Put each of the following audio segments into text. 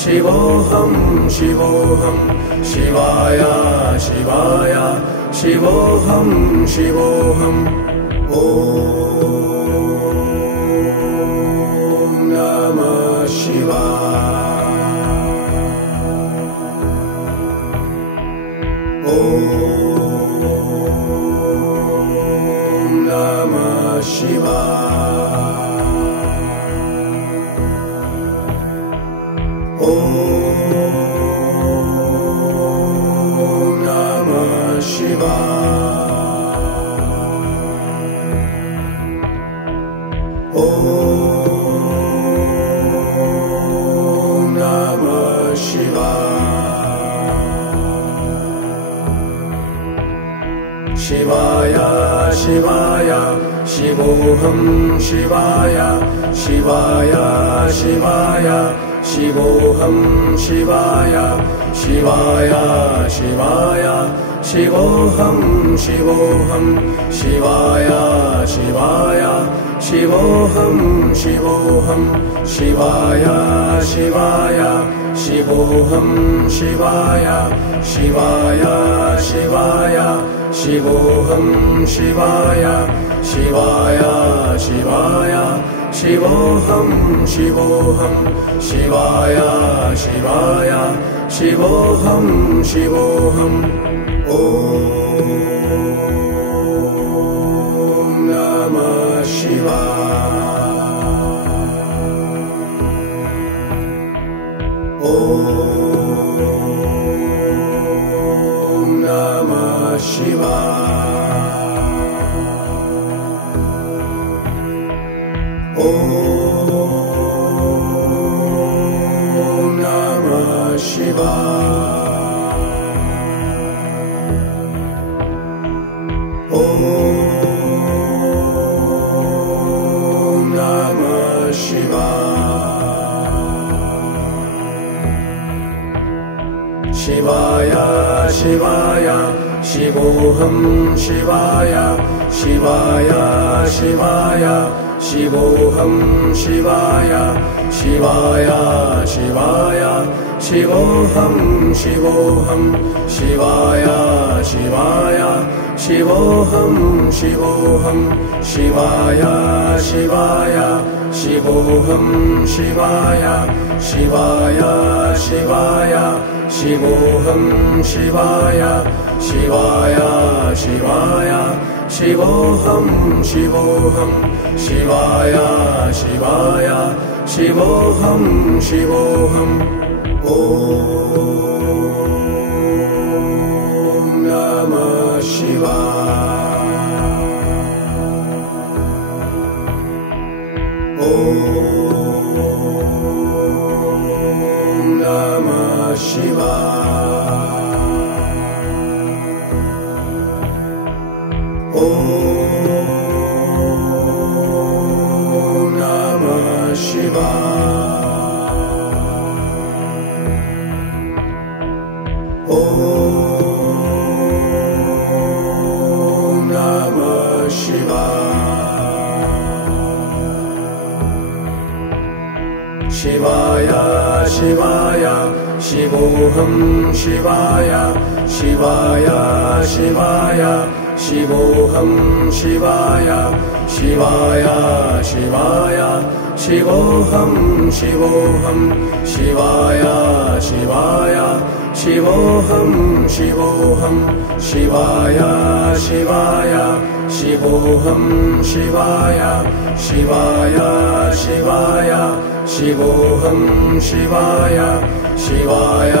शिवोऽहं शिवोऽहं शिवाय शिवाय शिवोऽहं शिवोऽहं ॐ नमः शिवाय ॐ नमः शिवाय ॐ नमः शिवाय ॐ नमः शिवाय शिवाय शिवाय शिवोऽहं शिवाय शिवाय शिवाय शिवोऽहं शिवाय शिवाय शिवाय शिवोऽहं शिवोऽहं शिवाय शिवाय शिवोऽहं शिवोऽहं शिवाय शिवाय शिवोऽहं शिवाय शिवाय शिवाय शिवोऽहं शिवाय शिवाय शिवाय शिवोऽहं शिवोऽहं शिवाय शिवाय शिवोऽहं शिवोऽहं ॐ नमः शिवाय ॐ नमः शिवाय ॐ नमः शिवाय ॐ नमः शिवाय शिवाय शिवाय शिवोऽहं शिवाय शिवाय शिवाय शिवोऽहं शिवाय शिवाय शिवाय शिवोऽहं शिवोऽहं शिवाय शिवाय शिवोऽहं शिवोऽहं शिवाय शिवाय शिवोऽहं शिवाय शिवाय शिवाय शिवोऽहं शिवाय शिवाय शिवाय शिवोऽहं शिवोऽहं शिवाय शिवाय शिवोऽहं शिवोऽहं ॐ नमः शिवाय ॐ नमः शिवाय ॐ नमः शिवाय ॐ नमः शिवाय शिवाय शिवाय शिवोऽहं शिवाय शिवाय शिवाय शिवोऽहं शिवाय शिवाय शिवाय शिवोऽहं शिवोऽहं शिवाय शिवाय शिवोऽहं शिवोऽहं शिवाय शिवाय शिवोऽहं शिवाय शिवाय शिवाय शिवोऽहं शिवाय शिवाय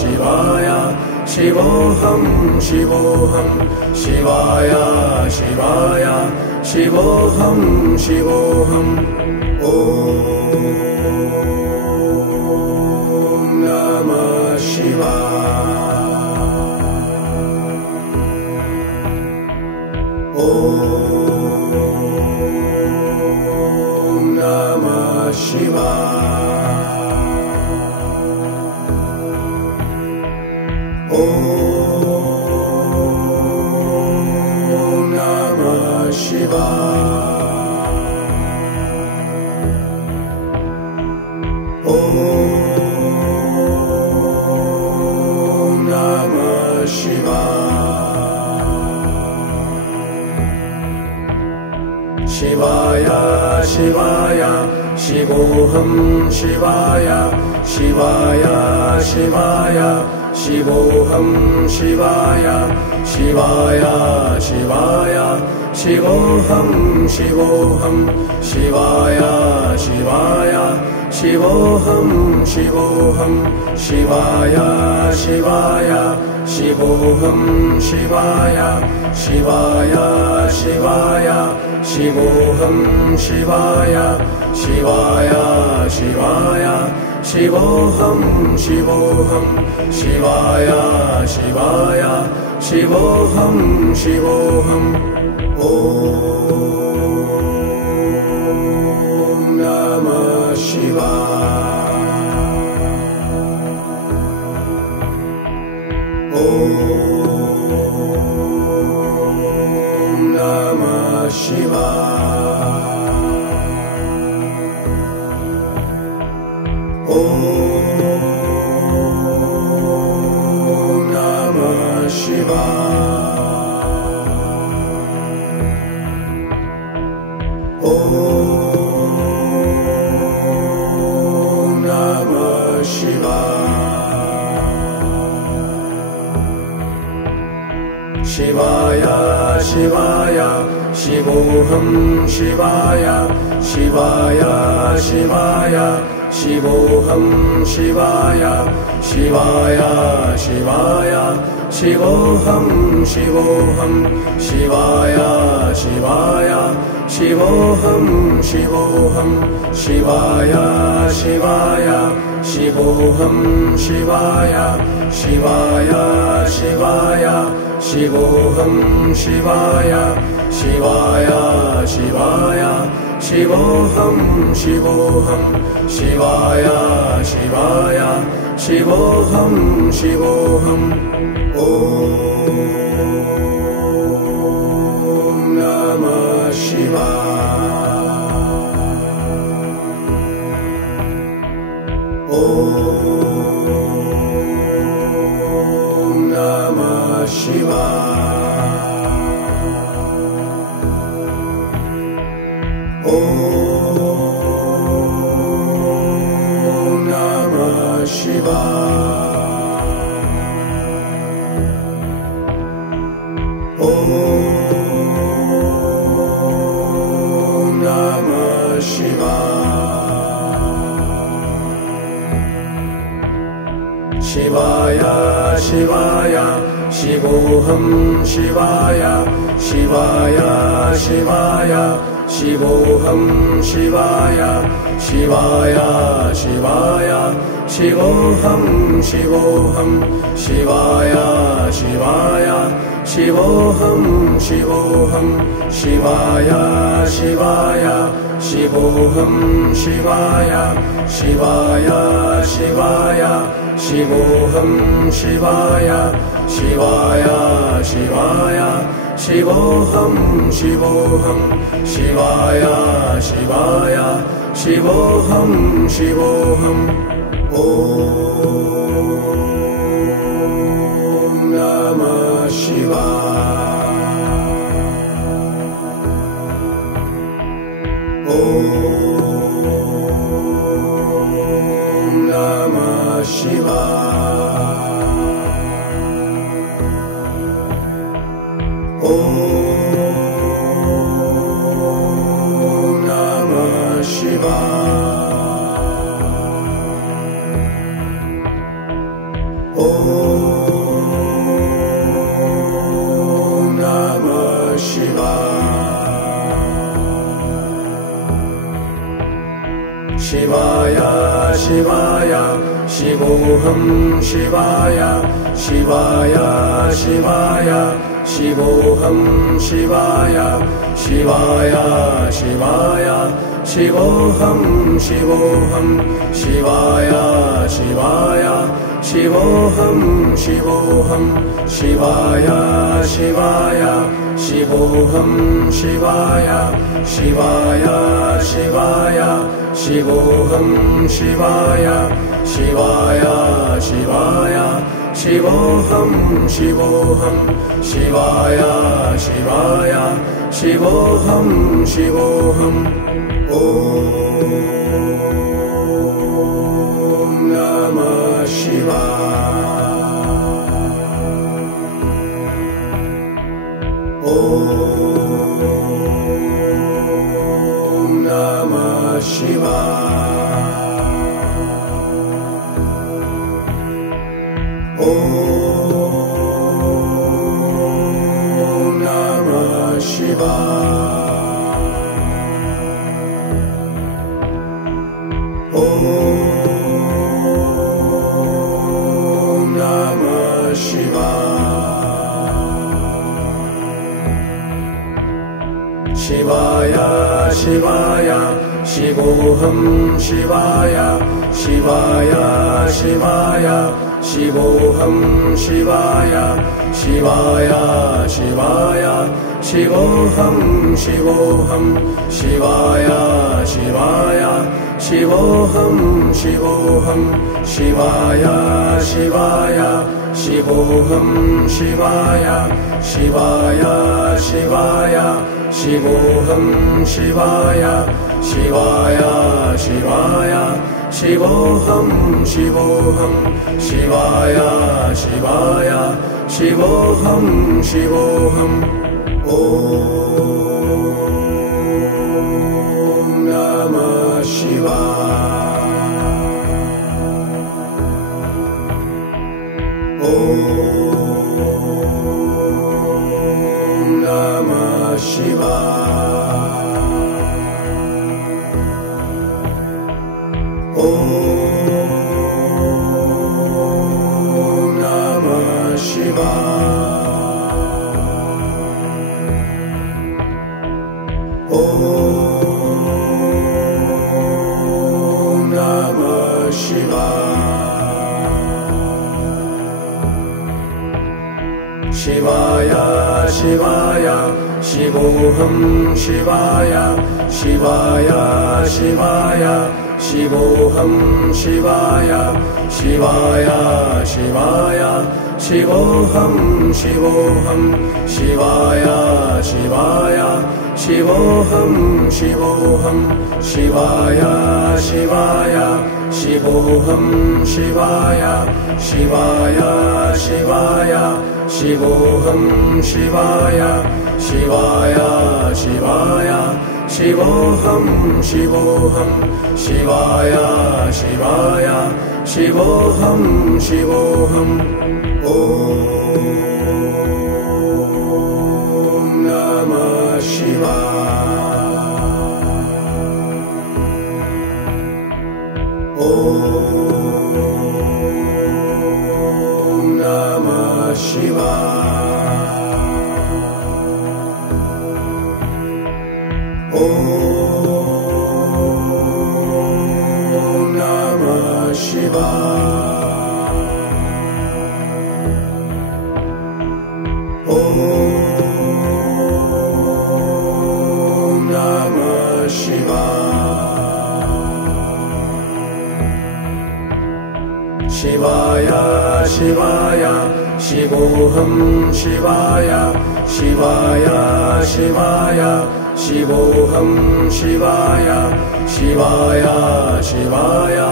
शिवाय शिवोऽहं शिवोऽहं शिवाय शिवाय शिवोऽहं शिवोऽहं ॐ नमः शिवाय ॐ नमः शिवाय ॐ नमः शिवाय ॐ शिवाय शिवोऽहं शिवाय शिवाय शिवाय शिवोऽहं शिवाय शिवाय शिवाय शिवोऽहं शिवोऽहं शिवाय शिवाय शिवोऽहं शिवोऽहं शिवाय शिवाय शिवोऽहं शिवाय शिवाय शिवाय शिवोऽहं शिवाय शिवाय शिवाय शिवोऽहं शिवोऽहं शिवाय शिवाय शिवोऽहं शिवोऽहं ॐ नमः शिवाय ॐ नमः शिवाय ॐ नमः शिवाय ॐ नमः शिवाय शिवाय शिवाय शिवोऽहं शिवाय शिवाय शिवाय शिवोऽहं शिवाय शिवाय शिवाय शिवोऽहं शिवोऽहं शिवाय शिवाय शिवोऽहं शिवोऽहं शिवाय शिवाय शिवोऽहं शिवाय शिवाय शिवाय शिवोऽहं शिवाय शिवाय शिवाय शिवोऽहं शिवोऽहं शिवाय शिवाय शिवोऽहं शिवोऽहं ॐ नमः शिवाय ॐ नमः शिवाय ॐ नमः शिवाय ॐ नमः शिवाय शिवाय शिवाय शिवोऽहं शिवाय शिवाय शिवाय शिवोऽहं शिवाय शिवाय शिवाय शिवोऽहं शिवोऽहं शिवाय शिवाय शिवोऽहं शिवोऽहं शिवाय शिवाय शिवोऽहं शिवाय शिवाय शिवाय शिवोऽहं शिवाय शिवाय शिवाय शिवोऽहं शिवोऽहं शिवाय शिवाय शिवोऽहं शिवोऽहं ॐ नमः शिवाय ॐ नमः शिवाय ॐ नमः शिवाय ॐ नमः शिवाय शिवाय शिवाय शिवोऽहं शिवाय शिवाय शिवाय शिवोऽहं शिवाय शिवाय शिवाय शिवोऽहं शिवोऽहं शिवाय शिवाय शिवोऽहं शिवोऽहं शिवाय शिवाय शिवोऽहं शिवाय शिवाय शिवाय शिवोऽहं शिवाय शिवाय शिवाय शिवोऽहं शिवोऽहं शिवाय शिवाय शिवोऽहं शिवोऽहं ॐ Shivaya, Shivaya, Shivoham Shivaya, Shivaya, Shivaya, Shivoham Shivaya, Shivaya, Shivaya, Shivoham Shivoham, Shivaya, Shivaya, Shivoham Shivoham, Shivaya, Shivaya, Shivoham Shivaya, Shivaya, Shivaya, Shivoham Shivaya, Shivaya, Shivaya, Shivoham Shivoham, Shivaya, Shivaya, Shivoham Shivoham. Om Namah Shivaya. Om Namah Shivaya. Om Namah Shivaya. Om Namah Shivaya. Shivaya, Shivaya, Shivoham Shivaya, Shivaya, Shivaya, Shivoham Shivaya, Shivaya, Shivaya, Shivoham Shivoham, Shivaya, Shivaya, Shivoham Shivoham, Shivaya, Shivaya, Shivoham Shivaya, Shivaya, Shivaya, Shivoham Shivaya, Shivaya, Shivaya, Shivoham Shivoham, Shivaya, Shivaya, Shivoham Shivoham. Om Namah Shivaya. Om Namah Shivaya. Om Namah Shivaya. Om Namah Shivaya. Shivaya, Shivaya, Shivoham Shivaya, Shivaya, Shivaya, Shivoham Shivaya, Shivaya, Shivaya,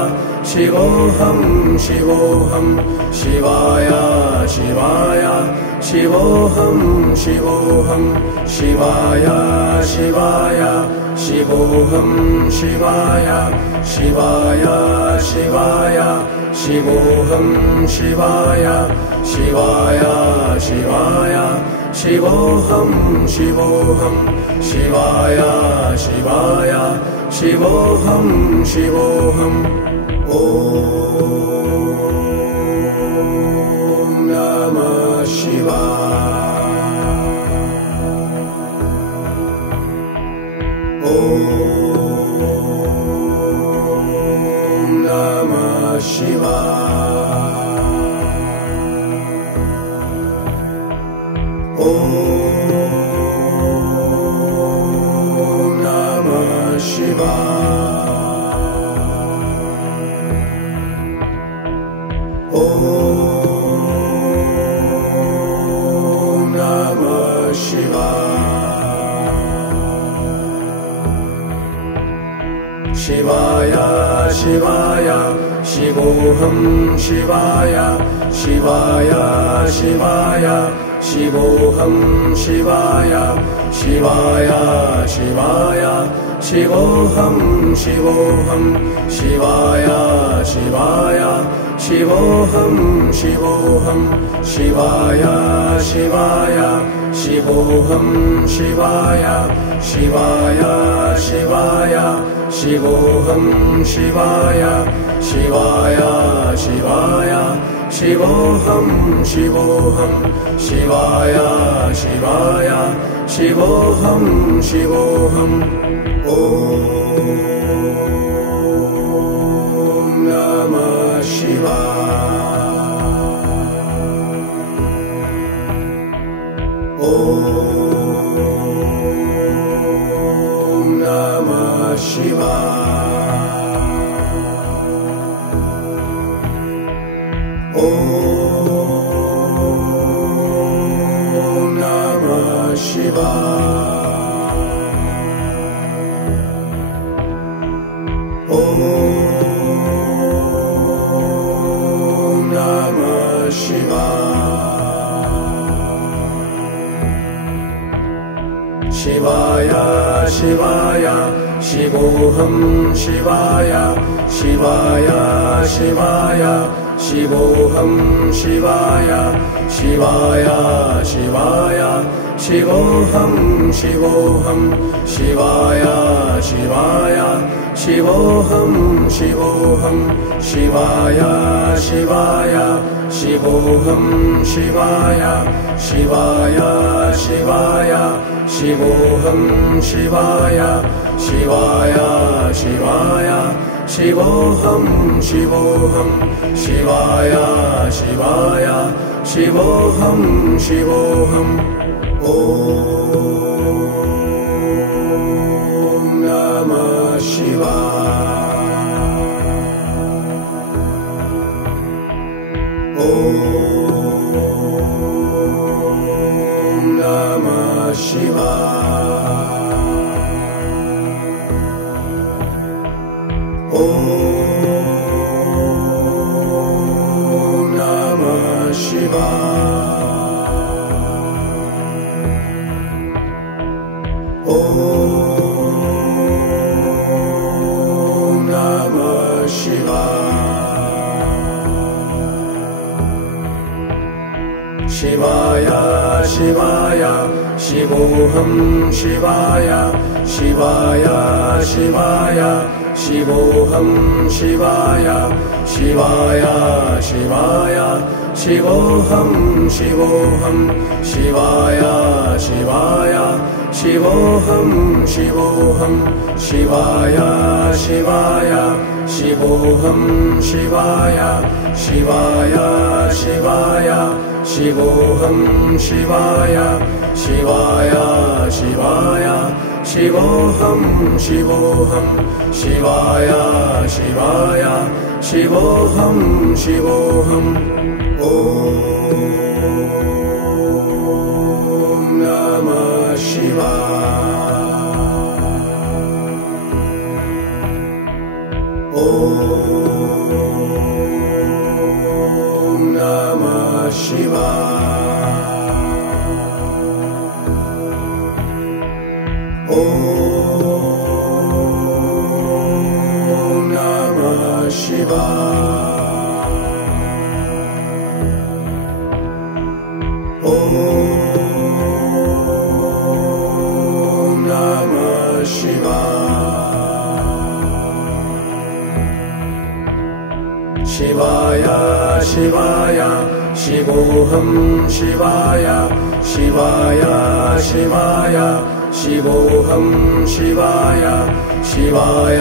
Shivoham Shivoham, Shivaya, Shivaya, Shivoham Shivoham, Shivaya, Shivaya, Shivoham Shivaya, Shivaya, Shivaya, Shivoham Shivaya, Shivaya, Shivaya, Shivoham Shivoham, Shivaya, Shivaya, Shivoham Shivoham. Om Namah Shivaya. Om Namah Shivaya. Om Namah Shivaya. Om Namah Shivaya. शिवाय शिवाय शिवोऽहं शिवाय शिवाय शिवाय शिवोऽहं शिवाय शिवाय शिवाय शिवोऽहं शिवोऽहं शिवाय शिवाय शिवोऽहं शिवोऽहं शिवाय शिवाय शिवोऽहं शिवाय शिवाय शिवाय शिवोऽहं शिवाय शिवाय शिवाय शिवोऽहं शिवोऽहं शिवाय शिवाय शिवोऽहं शिवोऽहं ॐ नमः शिवाय ॐ नमः शिवाय ॐ नमः शिवाय ॐ नमः शिवाय शिवाय शिवाय शिवोऽहं शिवाय शिवाय शिवाय शिवोऽहं शिवाय शिवाय शिवाय शिवोऽहं शिवोऽहं शिवाय शिवाय शिवोऽहं शिवोऽहं शिवाय शिवाय शिवोऽहं शिवाय शिवाय शिवाय शिवोऽहं शिवाय शिवाय शिवाय शिवोऽहं शिवोऽहं शिवाय शिवाय शिवोऽहं शिवोऽहं ॐ नमः शिवाय ॐ नमः शिवाय ॐ नमः शिवाय ॐ नमः शिवाय शिवाय शिवाय शिवोऽहं शिवाय शिवाय शिवाय शिवोऽहं शिवाय शिवाय शिवाय शिवोऽहं शिवोऽहं शिवाय शिवाय शिवोऽहं शिवोऽहं शिवाय शिवाय शिवोऽहं शिवाय शिवाय शिवाय शिवोऽहं शिवाय शिवाय शिवाय शिवोऽहं शिवोऽहं शिवाय शिवाय शिवोऽहं शिवोऽहं ॐ नमः शिवाय ॐ नमः शिवाय ॐ नमः शिवाय ॐ नमः शिवाय शिवाय शिवाय शिवोऽहं शिवाय शिवाय शिवाय शिवोऽहं शिवाय शिवाय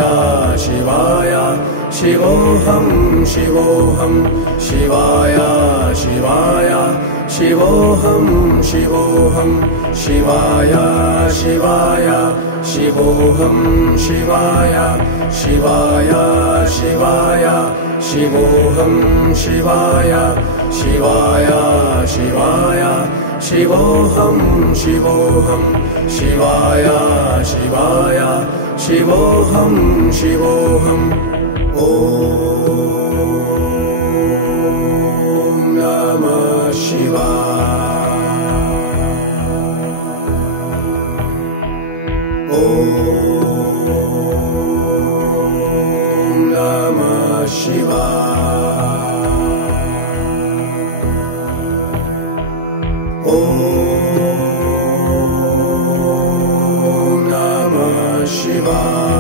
शिवाय शिवोऽहं शिवोऽहं शिवाय शिवाय शिवोऽहं शिवोऽहं शिवाय शिवाय शिवोऽहं शिवाय शिवाय शिवाय शिवोऽहं शिवाय शिवाय शिवाय शिवोऽहं शिवोऽहं शिवाय शिवाय शिवोऽहं शिवोऽहं ॐ नमः शिवाय ॐ नमः शिवाय ॐ नमः शिवाय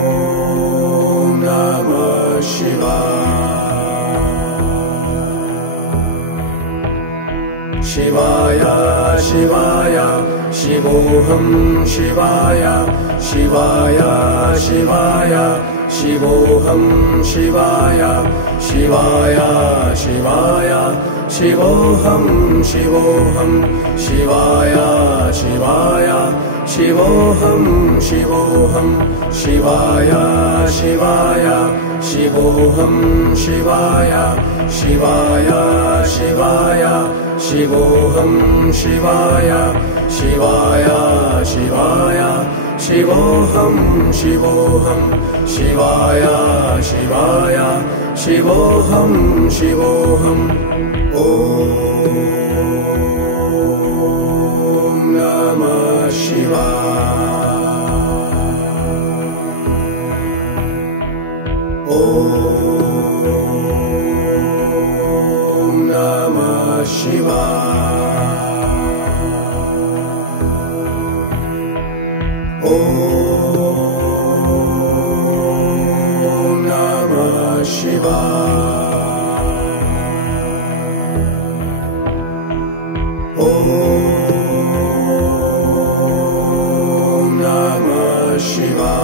ॐ नमः शिवाय शिवाय शिवाय शिवोऽहं शिवाय शिवाय शिवाय शिवोऽहं शिवाय शिवाय शिवाय शिवोऽहं शिवोऽहं शिवाय शिवाय शिवोऽहं शिवोऽहं शिवाय शिवाय शिवोऽहं शिवाय शिवाय शिवाय शिवोऽहं शिवाय शिवाय शिवाय शिवोऽहं शिवोऽहं शिवाय शिवाय शिवोऽहं शिवोऽहं ॐ नमः शिवाय ॐ नमः शिवाय ॐ नमः शिवाय ॐ नमः शिवाय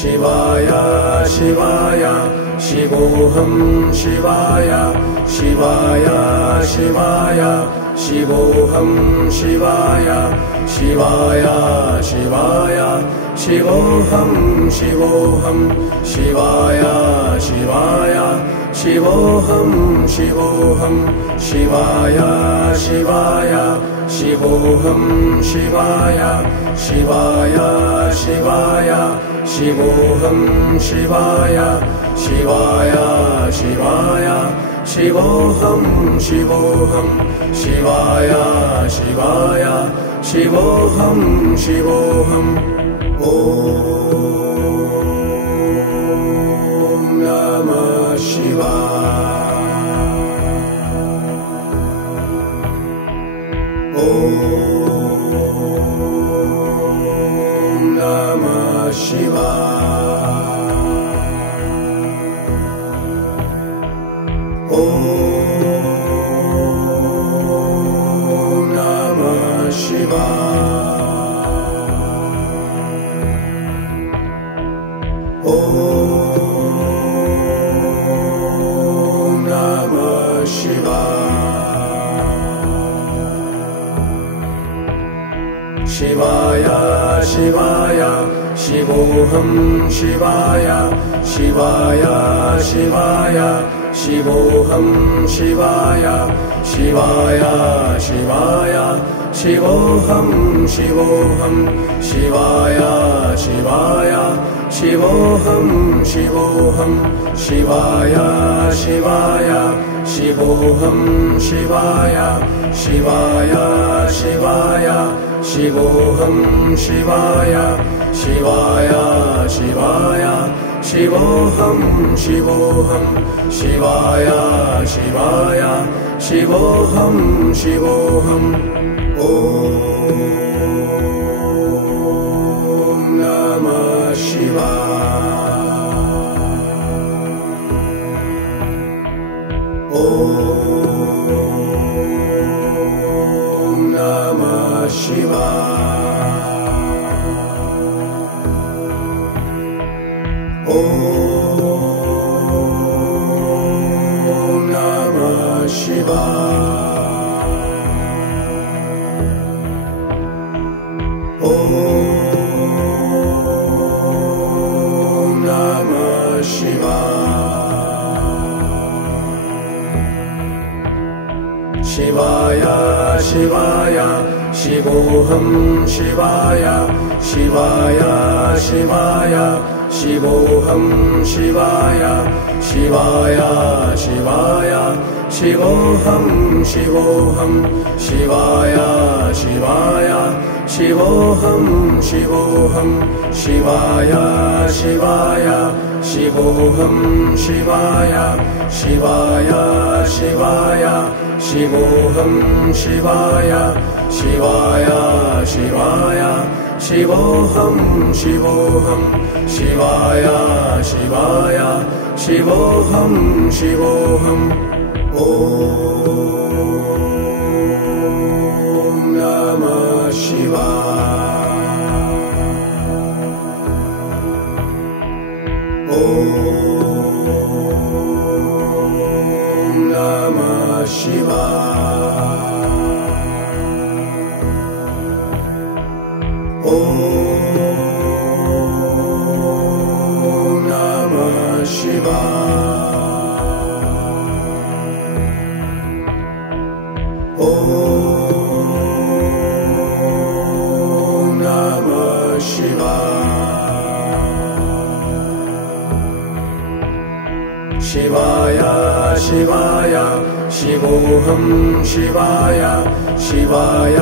शिवाय शिवाय शिवोऽहं शिवाय शिवाय शिवाय शिवोऽहं शिवाय शिवाय शिवाय शिवोऽहं शिवोऽहं शिवाय शिवाय शिवोऽहं शिवोऽहं शिवाय शिवाय शिवोऽहं शिवाय शिवाय शिवाय शिवोऽहं शिवाय शिवाय शिवाय शिवोऽहं शिवोऽहं शिवाय शिवाय शिवोऽहं शिवोऽहं ॐ नमः शिवाय ॐ नमः शिवाय ॐ नमः शिवाय ॐ नमः शिवाय शिवाय शिवाय शिवोऽहं शिवाय शिवाय शिवाय शिवोऽहं शिवाय शिवाय शिवाय शिवोऽहं शिवोऽहं शिवाय शिवाय शिवोऽहं शिवोऽहं शिवाय शिवाय शिवोऽहं शिवाय शिवाय शिवाय शिवोऽहं शिवाय शिवाय शिवाय शिवोऽहं शिवोऽहं शिवाय शिवाय शिवोऽहं शिवोऽहं ॐ नमः शिवाय ॐ नमः शिवाय ॐ नमः शिवाय ॐ शिवाय शिवाय शिवोऽहं शिवाय शिवाय शिवाय शिवोऽहं शिवाय शिवाय शिवाय शिवोऽहं शिवोऽहं शिवाय शिवाय शिवोऽहं शिवोऽहं शिवाय शिवाय शिवोऽहं शिवाय शिवाय शिवाय शिवोऽहं शिवाय शिवाय शिवाय शिवोऽहं शिवोऽहं शिवाय शिवाय शिवोऽहं शिवोऽहम् ॐ नमः शिवाय ॐ नमः शिवाय ॐ नमः शिवाय ॐ नमः शिवाय शिवाय शिवाय शिवोऽहं शिवाय शिवाय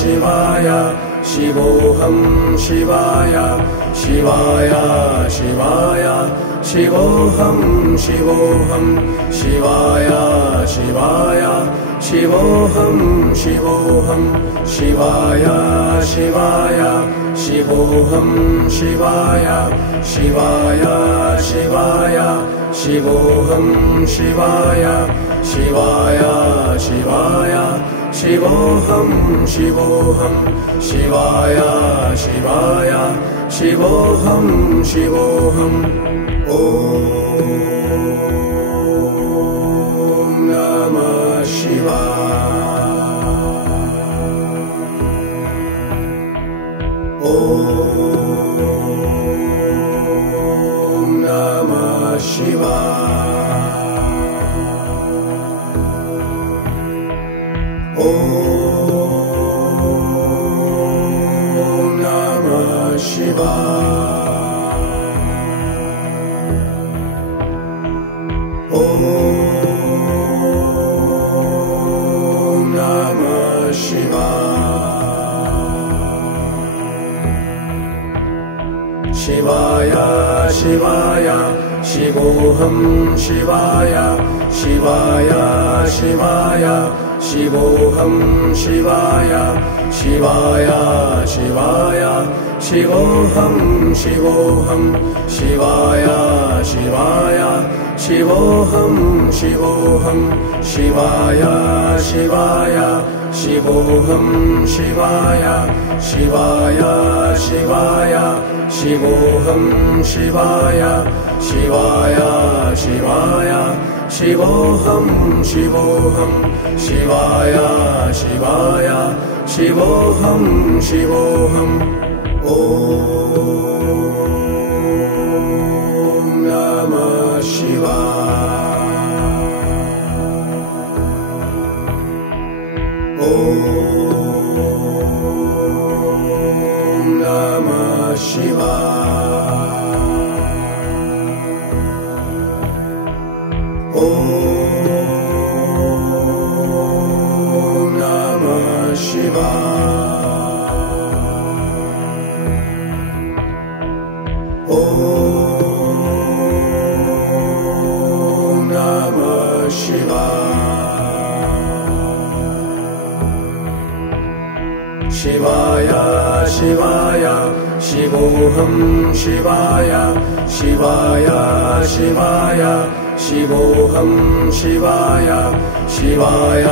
शिवाय शिवोऽहं शिवाय शिवाय शिवाय शिवोऽहं शिवोऽहं शिवाय शिवाय शिवोऽहं शिवोऽहं शिवाय शिवाय शिवोऽहं शिवाय शिवाय शिवाय शिवोऽहं शिवाय शिवाय शिवाय शिवोऽहं शिवोऽहं शिवाय शिवाय शिवोऽहं शिवोऽहम् ॐ नमः शिवाय ॐ नमः शिवाय ॐ नमः शिवाय ॐ नमः शिवाय शिवाय शिवाय शिवोऽहं शिवाय शिवाय शिवाय शिवोऽहं शिवाय शिवाय शिवाय शिवोऽहं शिवोऽहं शिवाय शिवाय शिवोऽहं शिवोऽहं शिवाय शिवाय शिवोऽहं शिवाय शिवाय शिवाय शिवोऽहं शिवाय शिवाय शिवाय शिवोऽहं शिवोऽहं शिवाय शिवाय शिवोऽहं शिवोऽहम् ॐ नमः शिवाय ॐ नमः शिवाय ॐ नमः शिवाय ॐ नमः शिवाय शिवाय शिवाय शिवोऽहं शिवाय शिवाय शिवाय शिवोऽहं शिवाय शिवाय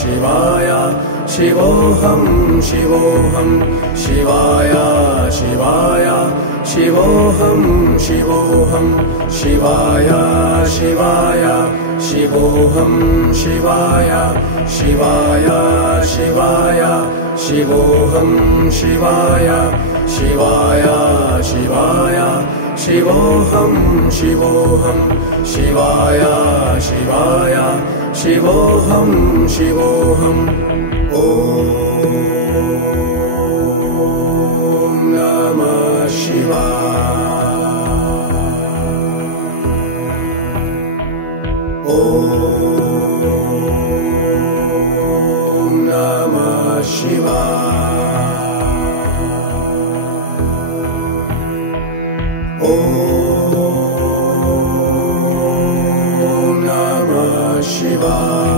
शिवाय शिवोऽहं शिवोऽहं शिवाय शिवाय शिवोऽहं शिवोऽहं शिवाय शिवाय शिवोऽहं शिवाय शिवाय शिवाय शिवोऽहं शिवाय शिवाय शिवाय शिवोऽहं शिवोऽहं शिवाय शिवाय शिवोऽहं शिवोऽहम् ॐ नमः शिवाय ॐ नमः शिवाय ॐ नमः शिवाय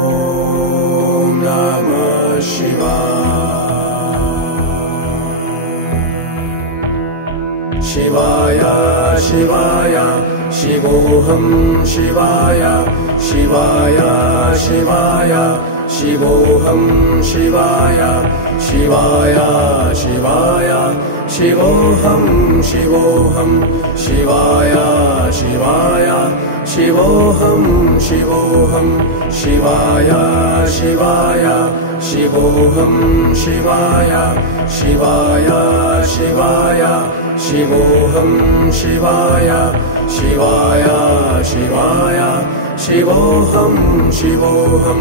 ॐ नमः शिवाय शिवाय शिवाय शिवोऽहं शिवाय शिवाय शिवाय शिवोऽहं शिवाय शिवाय शिवाय शिवोऽहं शिवोऽहं शिवाय शिवाय शिवोऽहं शिवोऽहं शिवाय शिवाय शिवोऽहं शिवाय शिवाय शिवाय शिवोऽहं शिवाय शिवाय शिवाय शिवोऽहं शिवोऽहं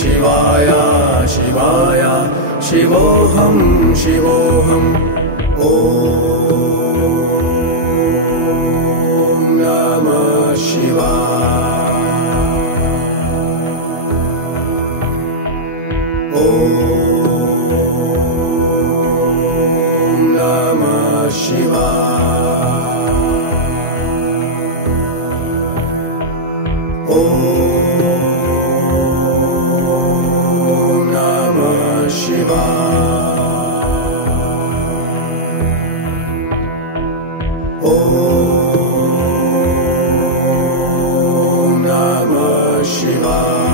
शिवाय शिवाय शिवोऽहं शिवोऽहम् ॐ नमः शिवाय ॐ नमः शिवाय ॐ नमः शिवाय ॐ नमः शिवाय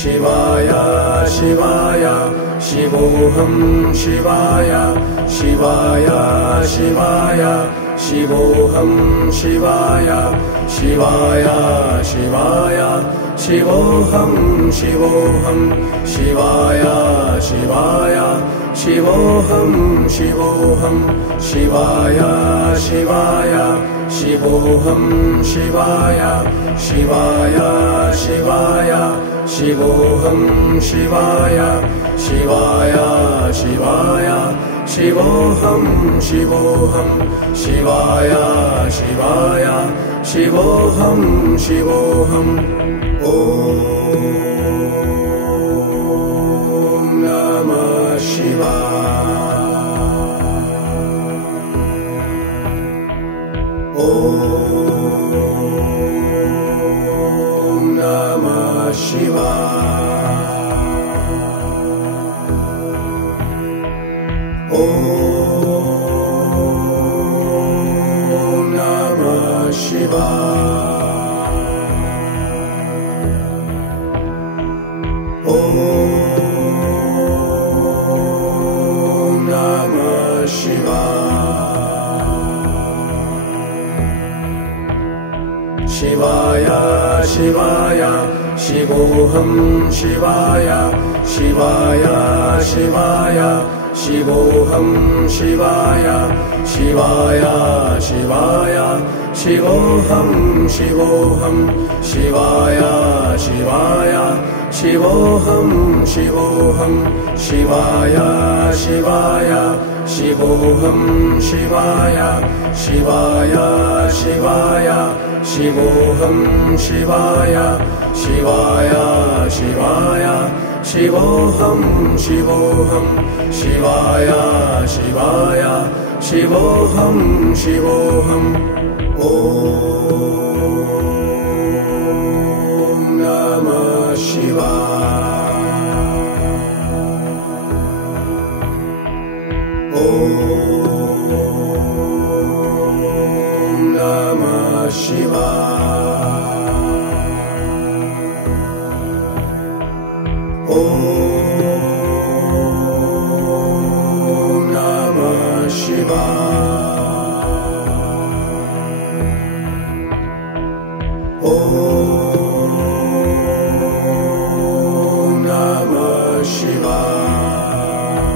शिवाय शिवाय शिवोऽहं शिवाय शिवाय शिवाय शिवोऽहं शिवाय शिवाय शिवाय शिवोऽहं शिवोऽहं शिवाय शिवाय शिवोऽहं शिवोऽहं शिवाय शिवाय शिवोऽहं शिवाय शिवाय शिवाय शिवोऽहं शिवाय शिवाय शिवाय शिवोऽहं शिवोऽहं शिवाय शिवाय शिवोऽहं शिवोऽहम् ॐ नमः शिवाय ॐ नमः शिवाय ॐ नमः शिवाय ॐ नमः शिवाय शिवाय शिवाय शिवोऽहं शिवाय शिवाय शिवाय शिवोऽहं शिवाय शिवाय शिवाय शिवोऽहं शिवोऽहं शिवाय शिवाय शिवोऽहं शिवोऽहं शिवाय शिवाय शिवोऽहं शिवाय शिवाय शिवाय शिवोऽहं शिवाय शिवाय शिवाय शिवोऽहं शिवोऽहं शिवाय शिवाय शिवोऽहं शिवोऽहम् ॐ नमः शिवाय ॐ नमः शिवाय ॐ नमः शिवाय ॐ नमः शिवाय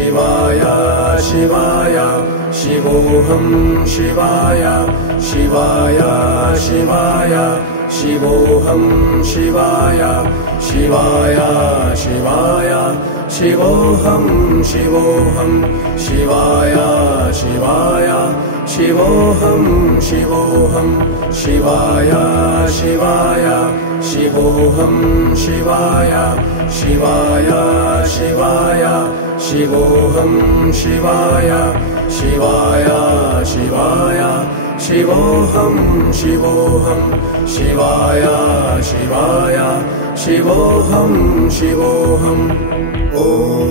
शिवाय शिवाय शिवोऽहं शिवाय शिवाय शिवाय शिवोऽहं शिवाय शिवाय शिवाय शिवोऽहं शिवोऽहं शिवाय शिवाय शिवोऽहं शिवोऽहं शिवाय शिवाय शिवोऽहं शिवाय शिवाय शिवाय शिवोऽहं शिवाय शिवाय शिवाय शिवोऽहं शिवोऽहं शिवाय शिवाय शिवोऽहं शिवोऽहं ॐ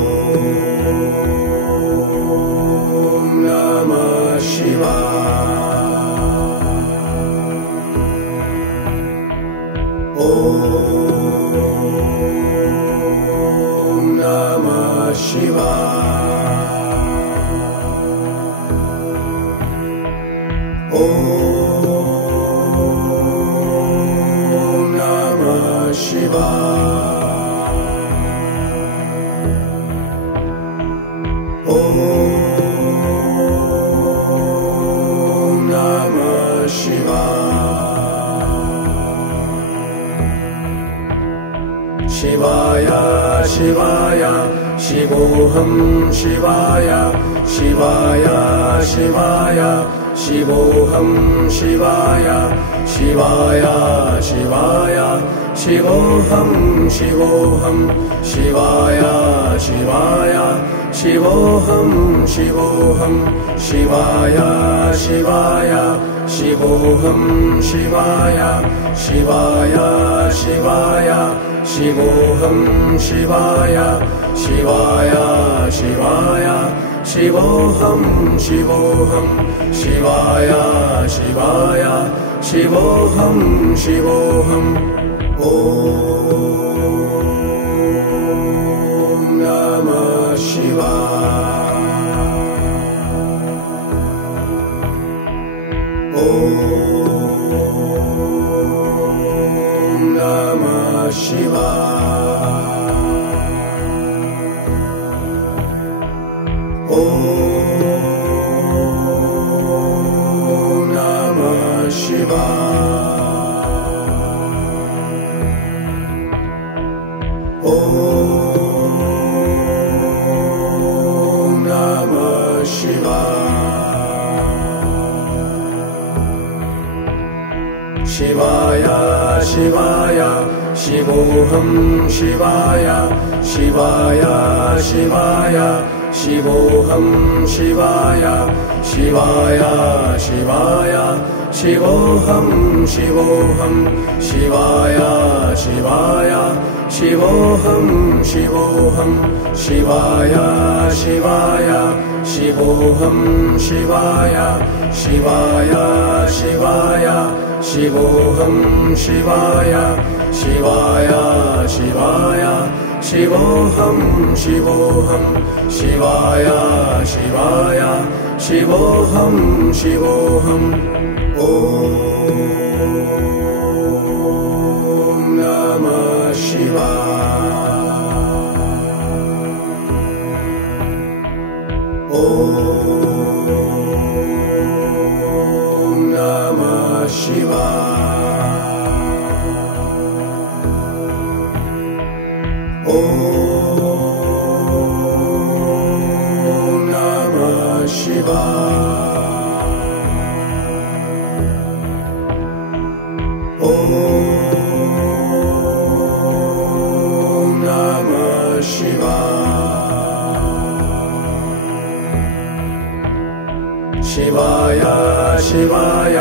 नमः शिवाय ॐ नमः शिवाय ॐ नमः शिवाय ॐ नमः शिवाय शिवाय शिवाय शिवोऽहं शिवाय शिवाय शिवाय शिवोऽहं शिवाय शिवाय शिवाय शिवोऽहं शिवोऽहं शिवाय शिवाय शिवोऽहं शिवोऽहं शिवाय शिवाय शिवोऽहं शिवाय शिवाय शिवाय शिवोऽहं शिवाय शिवाय शिवाय शिवोऽहं शिवोऽहं शिवाय शिवाय शिवोऽहं शिवोऽहं ॐ नमः शिवाय ॐ नमः शिवाय ॐ नमः शिवाय ॐ नमः शिवाय शिवाय शिवाय शिवोऽहं शिवाय शिवाय शिवाय शिवोऽहं शिवाय शिवाय शिवाय शिवोऽहं शिवोऽहं शिवाय शिवाय शिवोऽहं शिवोऽहं शिवाय शिवाय शिवोऽहं शिवाय शिवाय शिवाय शिवोऽहं शिवाय शिवाय शिवाय शिवोऽहं शिवोऽहं शिवाय शिवाय शिवोऽहं शिवोऽहं ॐ नमः शिवाय ॐ नमः शिवाय ॐ नमः शिवाय ॐ नमः शिवाय शिवाय शिवाय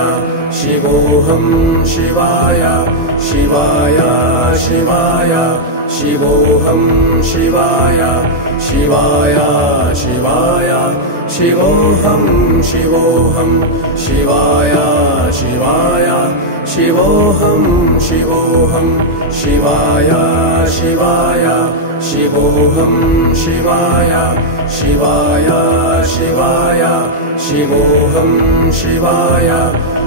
शिवोऽहं शिवाय शिवाय शिवाय शिवोऽहं शिवाय शिवाय शिवाय शिवोऽहं शिवोऽहं शिवाय शिवाय शिवोऽहं शिवोऽहं शिवाय शिवाय शिवोऽहं शिवाय शिवाय शिवाय शिवोऽहं शिवाय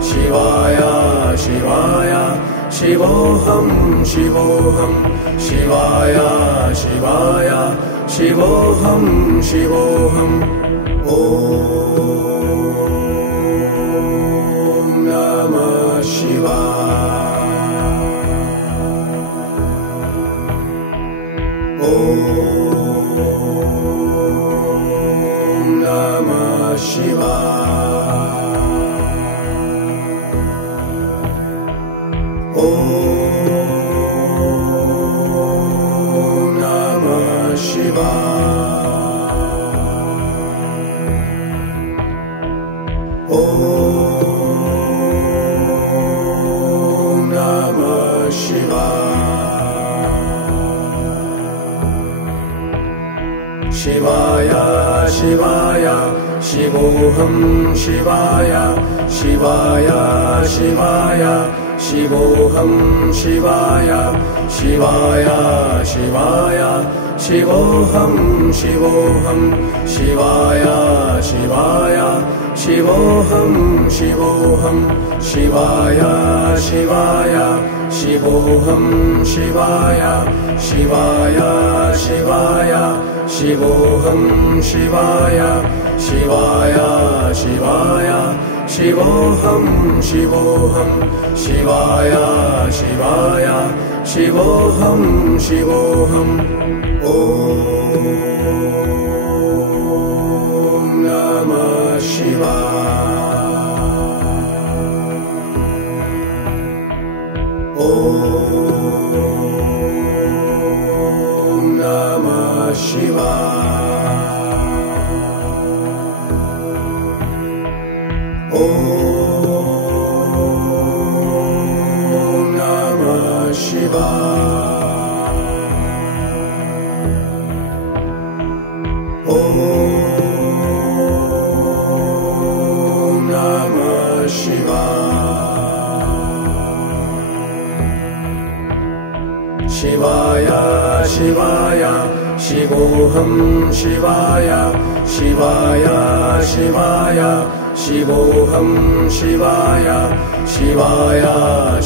शिवाय शिवाय शिवोऽहं शिवोऽहं शिवाय शिवाय शिवोऽहं शिवोऽहम् ॐ नमः शिवाय ॐ नमः शिवाय ॐ नमः शिवाय ॐ नमः शिवाय शिवाय शिवाय शिवोऽहं शिवाय शिवाय शिवाय शिवोऽहं शिवाय शिवाय शिवाय शिवोऽहं शिवोऽहं शिवाय शिवाय शिवोऽहं शिवोऽहं शिवाय शिवाय शिवोऽहं शिवाय शिवाय शिवाय शिवोऽहं शिवाय शिवाय शिवाय शिवोऽहं शिवोऽहं शिवाय शिवाय शिवोऽहं शिवोऽहम् ॐ नमः शिवाय ॐ नमः शिवाय ॐ नमः शिवाय ॐ नमः शिवाय शिवाय शिवाय शिवोऽहं शिवाय शिवाय शिवाय शिवोऽहं शिवाय शिवाय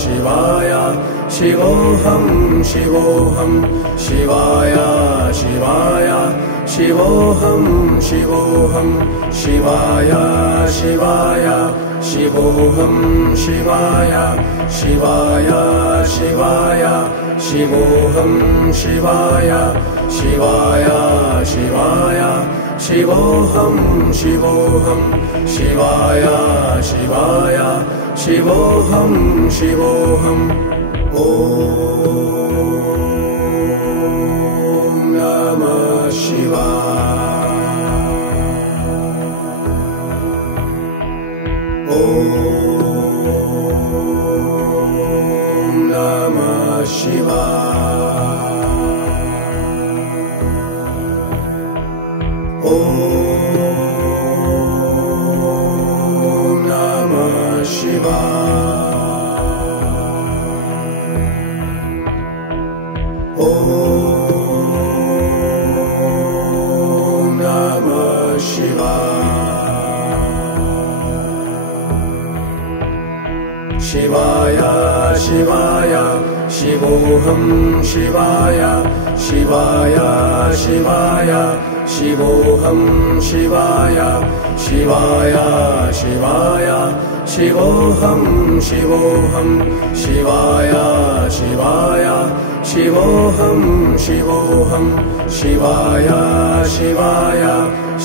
शिवाय शिवोऽहं शिवोऽहं शिवाय शिवाय शिवोऽहं शिवोऽहं शिवाय शिवाय शिवोऽहं शिवाय शिवाय शिवाय शिवोऽहं शिवाय शिवाय शिवाय शिवोऽहं शिवोऽहं शिवाय शिवाय शिवोऽहं शिवोऽहम् ॐ नमः शिवाय ॐ नमः शिवाय ॐ नमः शिवाय ॐ नमः शिवाय शिवाय शिवाय शिवोऽहं शिवाय शिवाय शिवाय शिवोऽहं शिवाय शिवाय शिवाय शिवोऽहं शिवोऽहं शिवाय शिवाय शिवोऽहं शिवोऽहं शिवाय शिवाय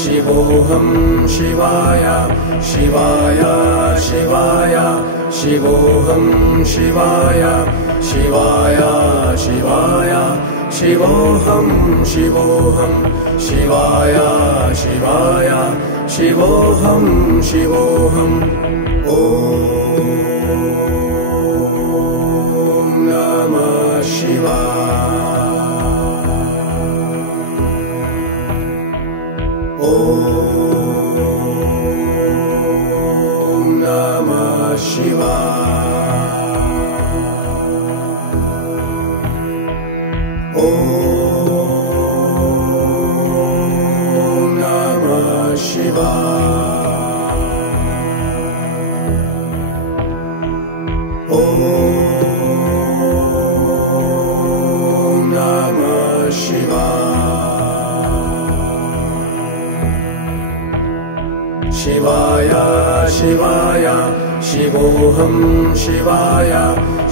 शिवोऽहं शिवाय शिवाय शिवाय शिवोऽहं शिवाय शिवाय शिवाय शिवोऽहं शिवोऽहं शिवाय शिवाय शिवोऽहं शिवोऽहम् ॐ नमः शिवाय ॐ नमः शिवाय ॐ नमः शिवाय ॐ नमः शिवाय शिवाय शिवाय शिवोऽहं शिवाय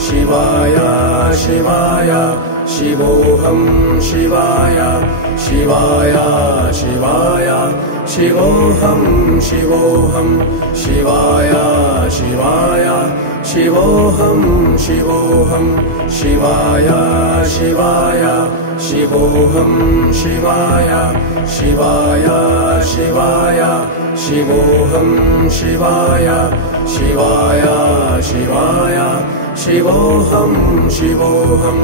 शिवाय शिवाय शिवोऽहं शिवाय शिवाय शिवाय शिवोऽहं शिवोऽहं शिवाय शिवाय शिवोऽहं शिवोऽहं शिवाय शिवाय शिवोऽहं शिवाय शिवाय शिवाय शिवोऽहं शिवाय शिवाय शिवाय शिवोऽहं शिवोऽहं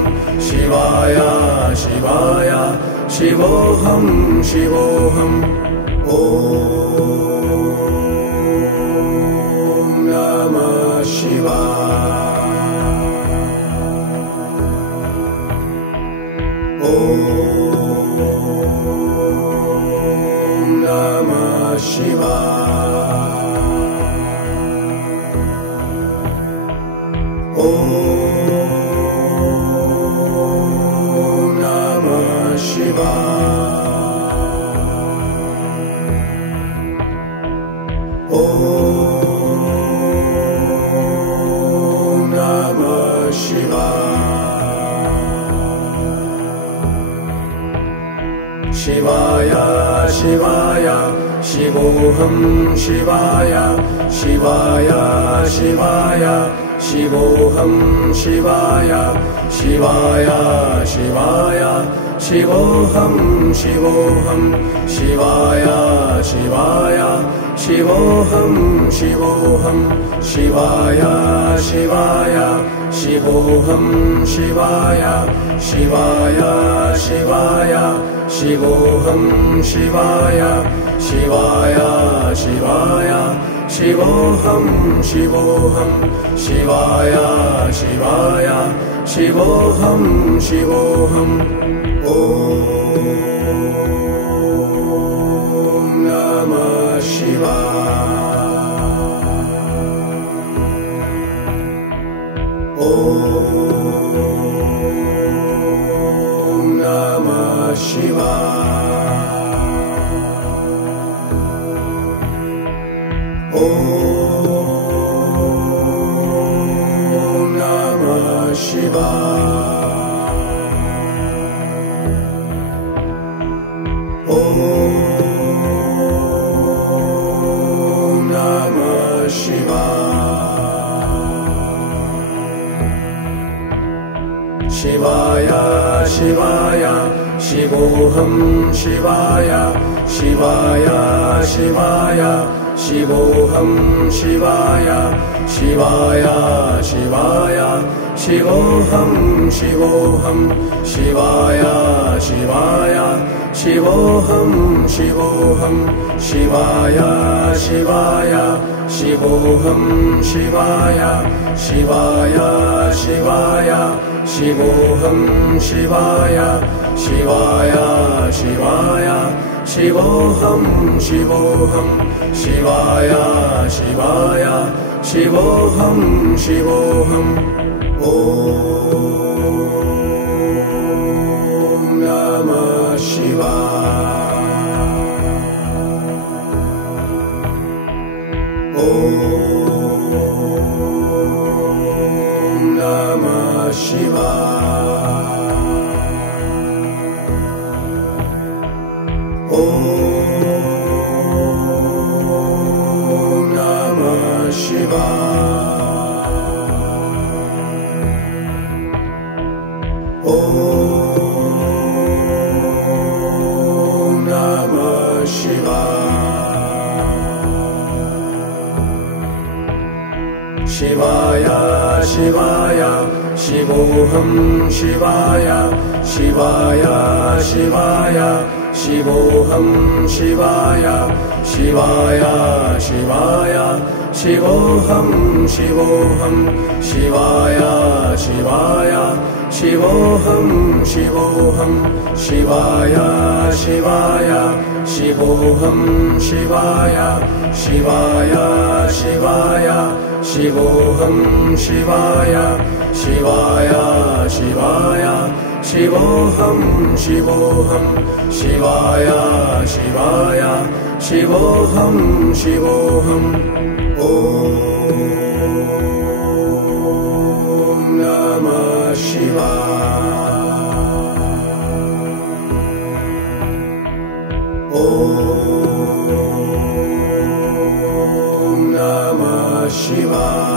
शिवाय शिवाय शिवोऽहं शिवोऽहम् ॐ नमः शिवाय ॐ नमः शिवाय ॐ नमः शिवाय ॐ नमः शिवाय शिवाय शिवाय शिवोऽहं शिवाय शिवाय शिवाय शिवोऽहं शिवाय शिवाय शिवाय शिवोऽहं शिवोऽहं शिवाय शिवाय शिवोऽहं शिवोऽहं शिवाय शिवाय शिवोऽहं शिवाय शिवाय शिवाय शिवोऽहं शिवाय शिवाय शिवाय शिवोऽहं शिवोऽहं शिवाय शिवाय शिवोऽहं शिवोऽहम् ॐ नमः शिवाय ॐ नमः शिवाय ॐ नमः शिवाय ॐ नमः शिवाय शिवाय शिवाय शिवोऽहं शिवाय शिवाय शिवाय शिवोऽहं शिवाय शिवाय शिवाय शिवोऽहं शिवोऽहं शिवाय शिवाय शिवोऽहं शिवोऽहं शिवाय शिवाय शिवोऽहं शिवाय शिवाय शिवाय शिवोऽहं शिवाय शिवाय शिवाय शिवोऽहं शिवोऽहं शिवाय शिवाय शिवोऽहं शिवोऽहम् ॐ नमः शिवाय ॐ नमः शिवाय ॐ नमः शिवाय ॐ नमः शिवाय शिवाय शिवाय शिवोऽहं शिवाय शिवाय शिवाय शिवोऽहं शिवाय शिवाय शिवाय शिवोऽहं शिवोऽहं शिवाय शिवाय शिवोऽहं शिवोऽहं शिवाय शिवाय शिवोऽहं शिवाय शिवाय शिवाय शिवोऽहं शिवाय शिवाय शिवाय शिवोऽहं शिवोऽहं शिवाय शिवाय शिवोऽहं शिवोऽहं ॐ नमः शिवाय ॐ नमः शिवाय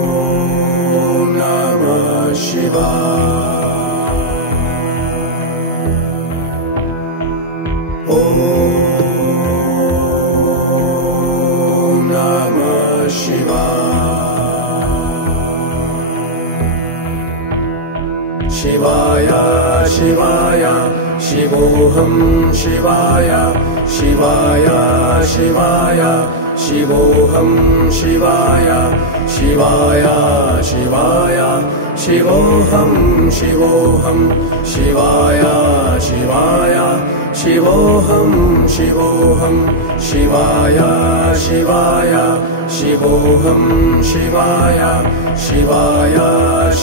ॐ नमः शिवाय ॐ नमः शिवाय शिवाय शिवाय शिवोऽहं शिवाय शिवाय शिवाय शिवोऽहं शिवाय शिवाय शिवाय शिवोऽहं शिवोऽहं शिवाय शिवाय शिवोऽहं शिवोऽहं शिवाय शिवाय शिवोऽहं शिवाय शिवाय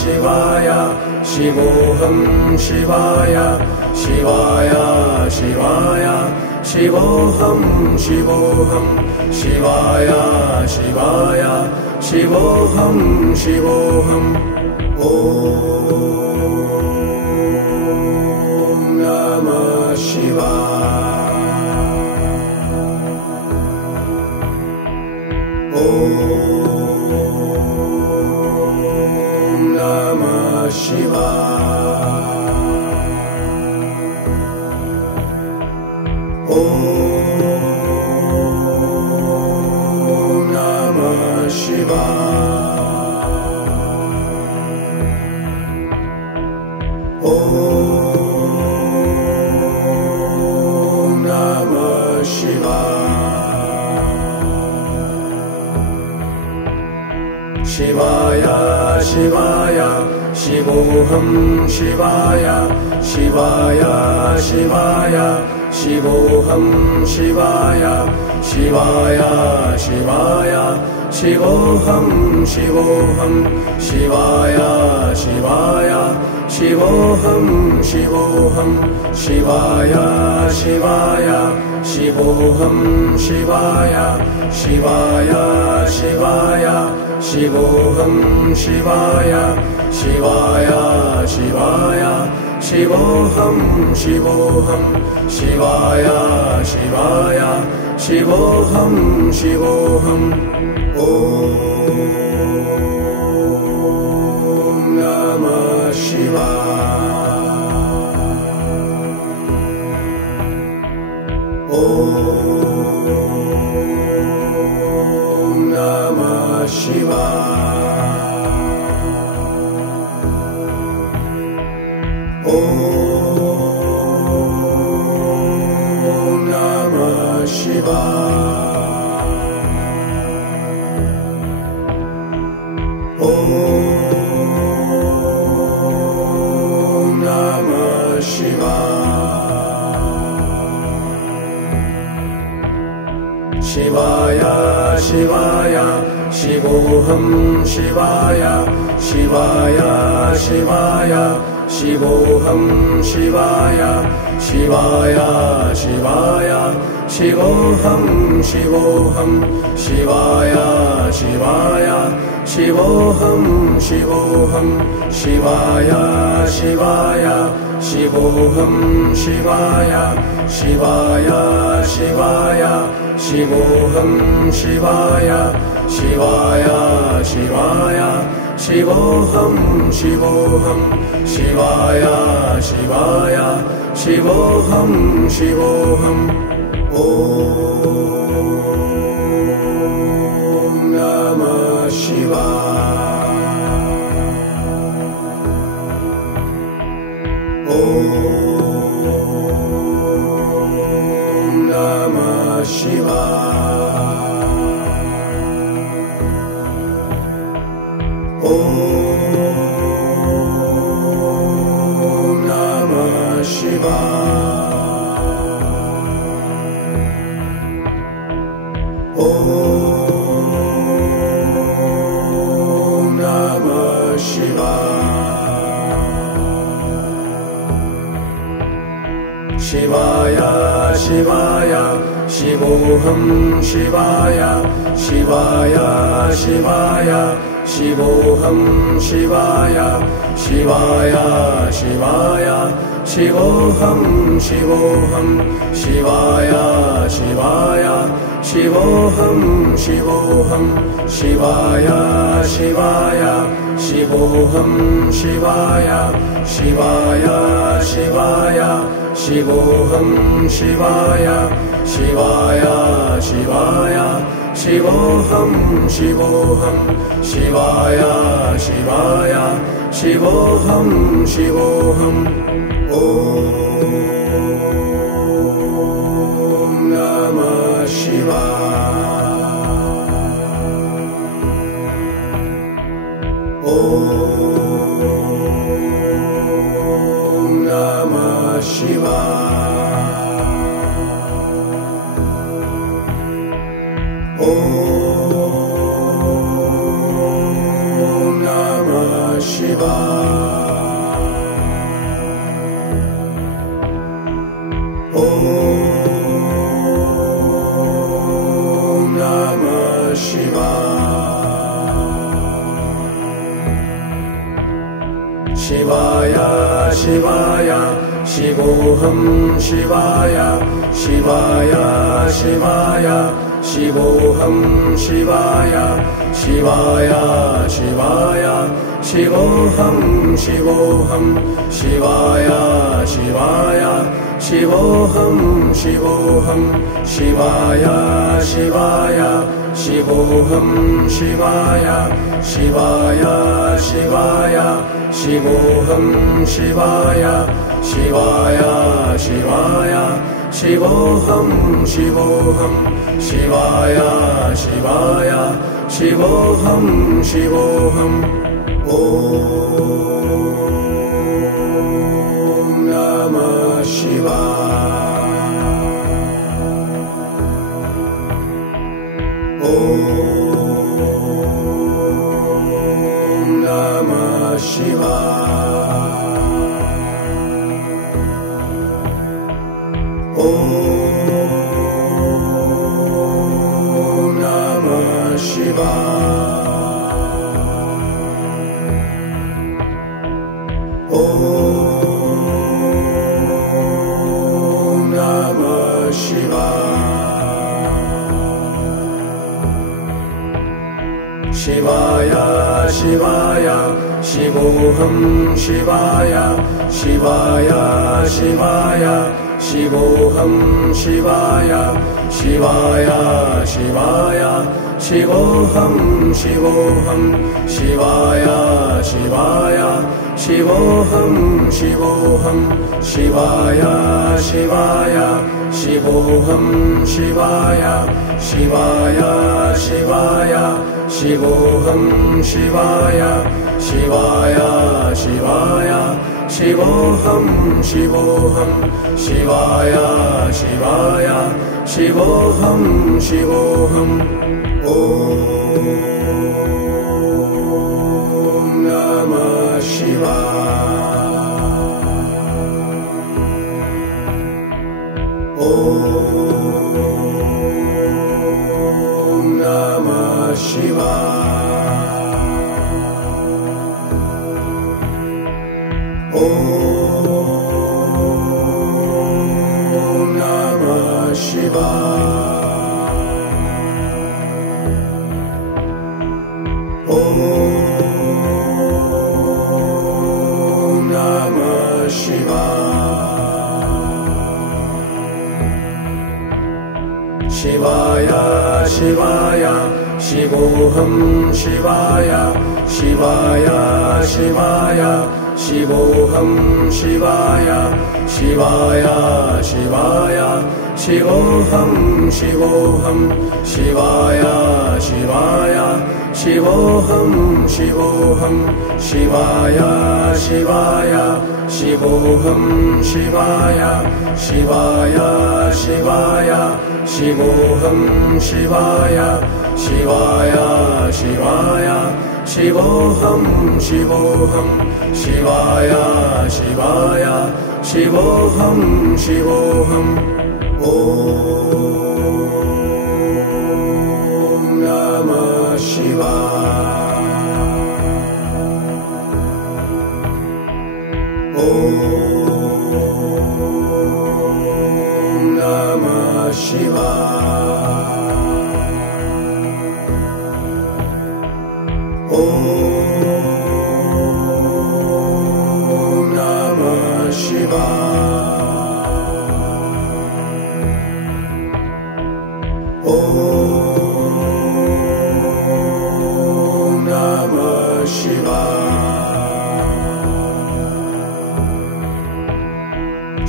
शिवाय शिवोऽहं शिवाय शिवाय शिवाय शिवोऽहं शिवोऽहं शिवाय शिवाय शिवोऽहं शिवोऽहं ॐ नमः शिवाय ॐ नमः शिवाय ॐ नमः शिवाय ॐ नमः शिवाय शिवाय शिवाय शिवोऽहं शिवाय शिवाय शिवाय शिवोऽहं शिवाय शिवाय शिवाय शिवोऽहं शिवोऽहं शिवाय शिवाय शिवोऽहं शिवोऽहं शिवाय शिवाय शिवोऽहं शिवाय शिवाय शिवाय शिवोऽहं शिवाय शिवाय शिवाय शिवोऽहं शिवोऽहं शिवाय शिवाय शिवोऽहं शिवोऽहं ॐ नमः शिवाय ॐ नमः शिवाय ॐ नमः शिवाय ॐ नमः शिवाय शिवाय शिवाय शिवोऽहं शिवाय शिवाय शिवाय शिवोऽहं शिवाय शिवाय शिवाय शिवोऽहं शिवोऽहं शिवाय शिवाय शिवोऽहं शिवोऽहं शिवाय शिवाय शिवोऽहं शिवाय शिवाय शिवाय शिवोऽहं शिवाय शिवाय शिवाय शिवोऽहं शिवोऽहं शिवाय शिवाय शिवोऽहं शिवोऽहं ॐ नमः शिवाय ॐ नमः शिवाय ॐ नमः शिवाय ॐ शिवाय शिवाय शिवोऽहं शिवाय शिवाय शिवाय शिवोऽहं शिवाय शिवाय शिवाय शिवोऽहं शिवोऽहं शिवाय शिवाय शिवोऽहं शिवोऽहं शिवाय शिवाय शिवोऽहं शिवाय शिवाय शिवाय शिवोऽहं शिवाय शिवाय शिवाय शिवोऽहं शिवोऽहं शिवाय शिवाय शिवोऽहं शिवोऽहम् ॐ नमः शिवाय ॐ नमः शिवाय ॐ नमः शिवाय ॐ नमः शिवाय शिवाय शिवाय शिवोऽहं शिवाय शिवाय शिवाय शिवोऽहं शिवाय शिवाय शिवाय शिवोऽहं शिवोऽहं शिवाय शिवाय शिवोऽहं शिवोऽहं शिवाय शिवाय शिवोऽहं शिवाय शिवाय शिवाय शिवोऽहं शिवाय शिवाय शिवाय शिवोऽहं शिवोऽहं शिवाय शिवाय शिवोऽहं शिवोऽहम् ॐ नमः शिवाय ॐ नमः शिवाय ॐ नमः शिवाय ॐ नमः शिवाय शिवाय शिवाय शिवोऽहं शिवाय शिवाय शिवाय शिवोऽहं शिवाय शिवाय शिवाय शिवोऽहं शिवोऽहं शिवाय शिवाय शिवोऽहं शिवोऽहं शिवाय शिवाय शिवोऽहं शिवाय शिवाय शिवाय शिवोऽहं शिवाय शिवाय शिवाय शिवोऽहं शिवोऽहं शिवाय शिवाय शिवोऽहं शिवोऽहम् ॐ नमः शिवाय ॐ नमः शिवाय ॐ नमः शिवाय ॐ नमः शिवाय शिवाय शिवाय शिवोऽहं शिवाय शिवाय शिवाय शिवोऽहं शिवाय शिवाय शिवाय शिवोऽहं शिवोऽहं शिवाय शिवाय शिवोऽहं शिवोऽहं शिवाय शिवाय शिवोऽहं शिवाय शिवाय शिवाय शिवोऽहं शिवाय शिवाय शिवाय शिवोऽहं शिवोऽहं शिवाय शिवाय शिवोऽहं शिवोऽहम् ॐ नमः शिवाय ॐ नमः शिवाय ॐ नमः शिवाय ॐ नमः शिवाय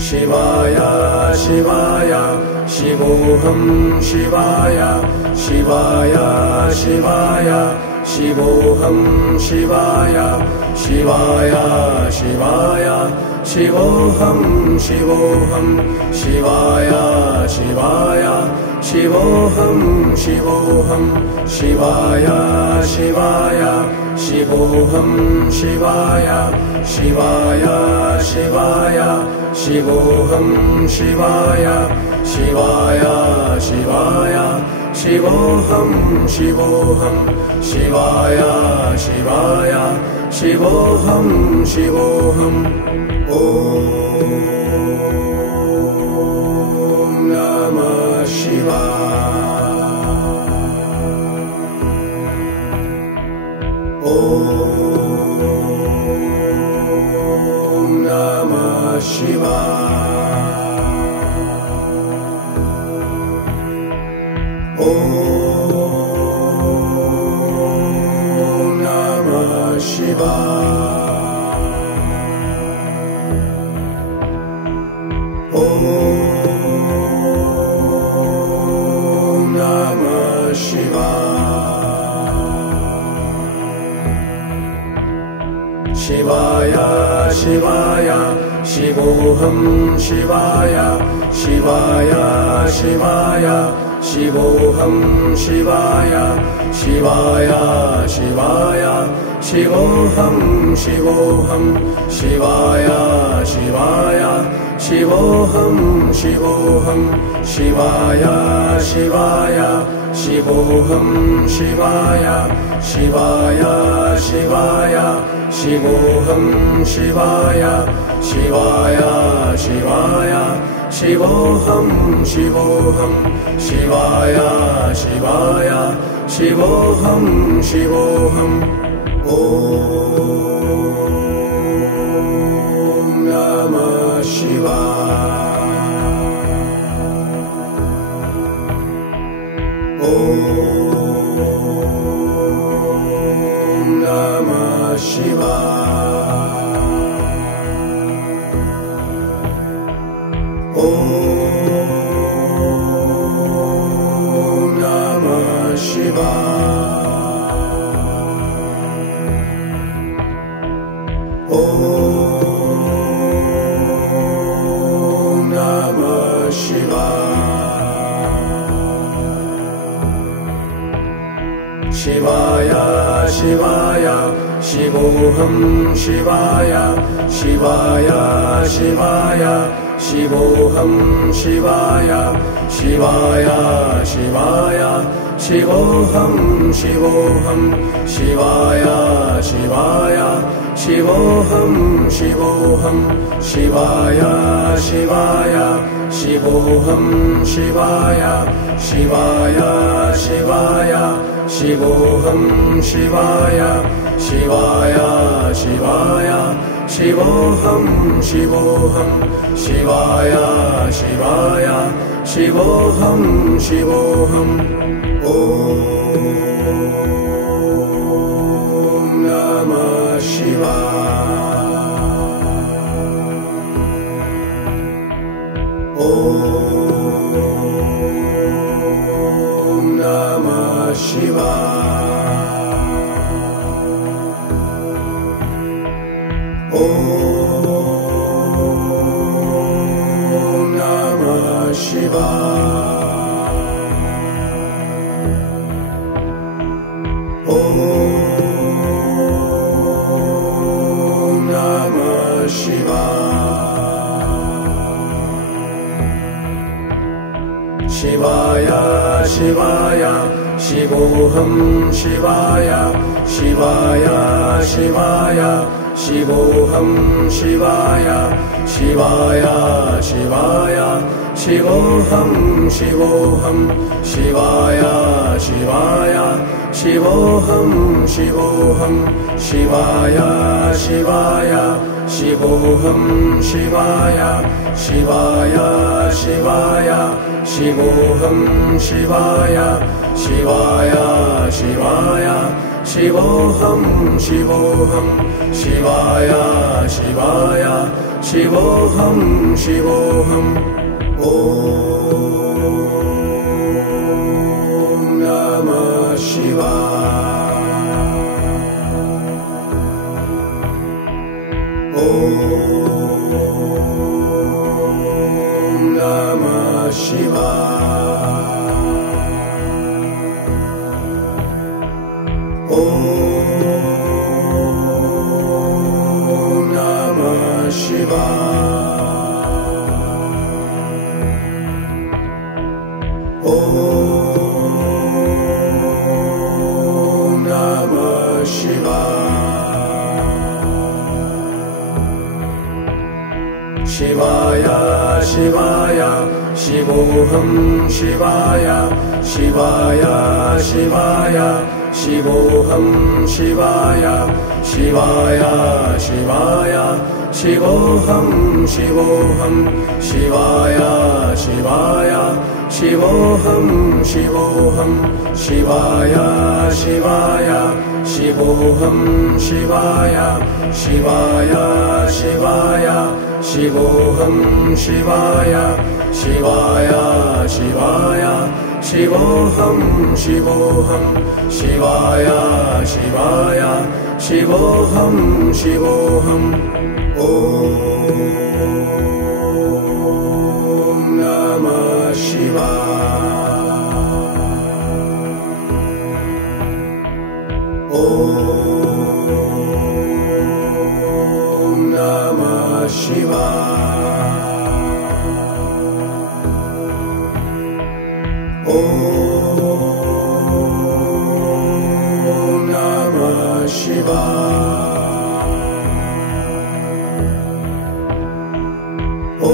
शिवाय शिवाय शिवोऽहं शिवाय शिवाय शिवाय शिवोऽहं शिवाय शिवाय शिवाय शिवोऽहं शिवोऽहं शिवाय शिवाय शिवोऽहं शिवोऽहं शिवाय शिवाय शिवोऽहं शिवाय शिवाय शिवाय शिवोऽहं शिवाय शिवाय शिवाय शिवोऽहं शिवोऽहं शिवाय शिवाय शिवोऽहं शिवोऽहम् ॐ नमः शिवाय ॐ नमः शिवाय ॐ नमः शिवाय ॐ नमः शिवाय शिवाय शिवाय शिवोऽहं शिवाय शिवाय शिवाय शिवोऽहं शिवाय शिवाय शिवाय शिवोऽहं शिवोऽहं शिवाय शिवाय शिवोऽहं शिवोऽहं शिवाय शिवाय शिवोऽहं शिवाय शिवाय शिवाय शिवोऽहं शिवाय शिवाय शिवाय शिवोऽहं शिवोऽहं शिवाय शिवाय शिवोऽहं शिवोऽहम् ॐ नमः शिवाय ॐ नमः शिवाय ॐ नमः शिवाय ॐ नमः शिवाय शिवाय शिवाय शिवोऽहं शिवाय शिवाय शिवाय शिवोऽहं शिवाय शिवाय शिवाय शिवोऽहं शिवोऽहं शिवाय शिवाय शिवोऽहं शिवोऽहं शिवाय शिवाय शिवोऽहं शिवाय शिवाय शिवाय शिवोऽहं शिवाय शिवाय शिवाय शिवोऽहं शिवोऽहं शिवाय शिवाय शिवोऽहं शिवोऽहम् ॐ नमः शिवाय ॐ नमः शिवाय ॐ नमः शिवाय ॐ नमः शिवाय शिवाय शिवाय शिवोऽहं शिवाय शिवाय शिवाय शिवोऽहं शिवाय शिवाय शिवाय शिवोऽहं शिवोऽहं शिवाय शिवाय शिवोऽहं शिवोऽहं शिवाय शिवाय शिवोऽहं शिवाय शिवाय शिवाय शिवोऽहं शिवाय शिवाय शिवाय शिवोऽहं शिवोऽहं शिवाय शिवाय शिवोऽहं शिवोऽहम् ॐ नमः शिवाय ॐ नमः शिवाय ॐ नमः शिवाय ॐ नमः शिवाय शिवाय शिवाय शिवोऽहं शिवाय शिवाय शिवाय शिवोऽहं शिवाय शिवाय शिवाय शिवोऽहं शिवोऽहं शिवाय शिवाय शिवोऽहं शिवोऽहं शिवाय शिवाय शिवोऽहं शिवाय शिवाय शिवाय शिवोऽहं शिवाय शिवाय शिवाय शिवोऽहं शिवोऽहं शिवाय शिवाय शिवोऽहं शिवोऽहम् ॐ नमः शिवाय ॐ नमः शिवाय ॐ नमः शिवाय ॐ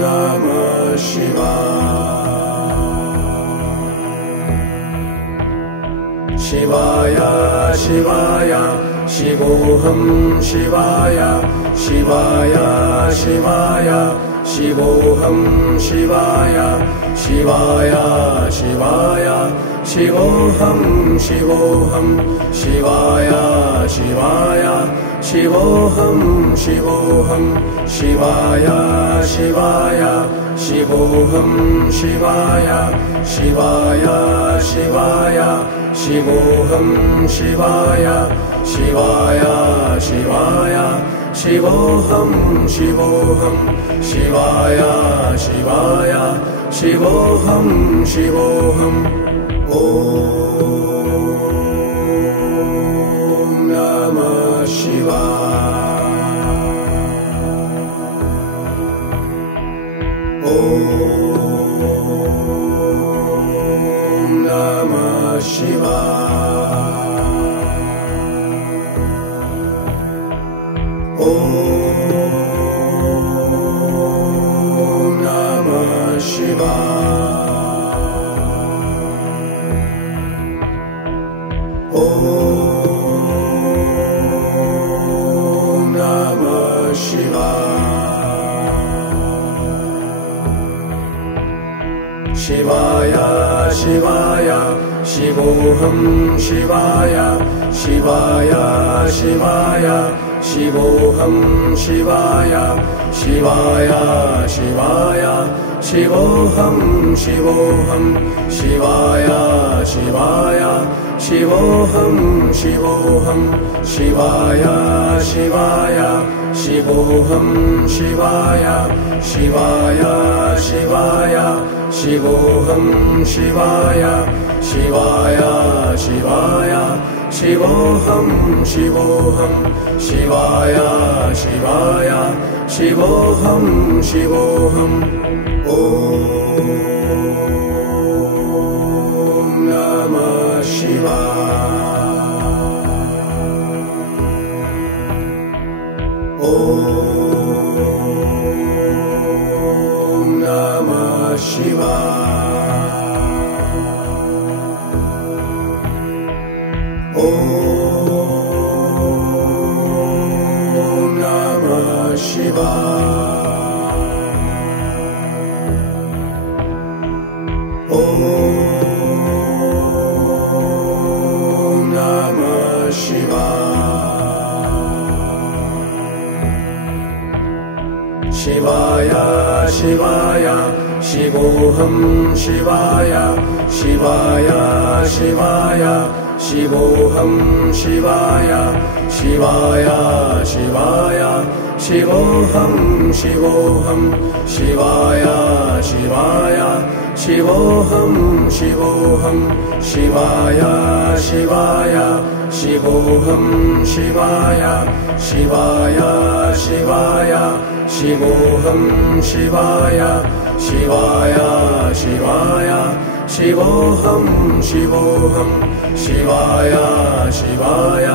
नमः शिवाय शिवाय शिवाय शिवोऽहं शिवाय शिवाय शिवाय शिवोऽहं शिवाय शिवाय शिवाय शिवोऽहं शिवोऽहं शिवाय शिवाय शिवोऽहं शिवोऽहं शिवाय शिवाय शिवोऽहं शिवाय शिवाय शिवाय शिवोऽहं शिवाय शिवाय शिवाय शिवोऽहं शिवोऽहं शिवाय शिवाय शिवोऽहं शिवोऽहम् ॐ नमः शिवाय ॐ नमः शिवाय ॐ नमः शिवाय ॐ नमः शिवाय शिवाय शिवाय शिवोऽहं शिवाय शिवाय शिवाय शिवोऽहं शिवाय शिवाय शिवाय शिवोऽहं शिवोऽहं शिवाय शिवाय शिवोऽहं शिवोऽहं शिवाय शिवाय शिवोऽहं शिवाय शिवाय शिवाय शिवोऽहं शिवाय शिवाय शिवाय शिवोऽहं शिवोऽहं शिवाय शिवाय शिवोऽहं शिवोऽहम् ॐ नमः शिवाय ॐ नमः शिवाय ॐ नमः शिवाय ॐ नमः शिवाय शिवाय शिवाय शिवोऽहं शिवाय शिवाय शिवाय शिवोऽहं शिवाय शिवाय शिवाय शिवोऽहं शिवोऽहं शिवाय शिवाय शिवोऽहं शिवोऽहं शिवाय शिवाय शिवोऽहं शिवाय शिवाय शिवाय शिवोऽहं शिवाय शिवाय शिवाय शिवोऽहं शिवोऽहं शिवाय शिवाय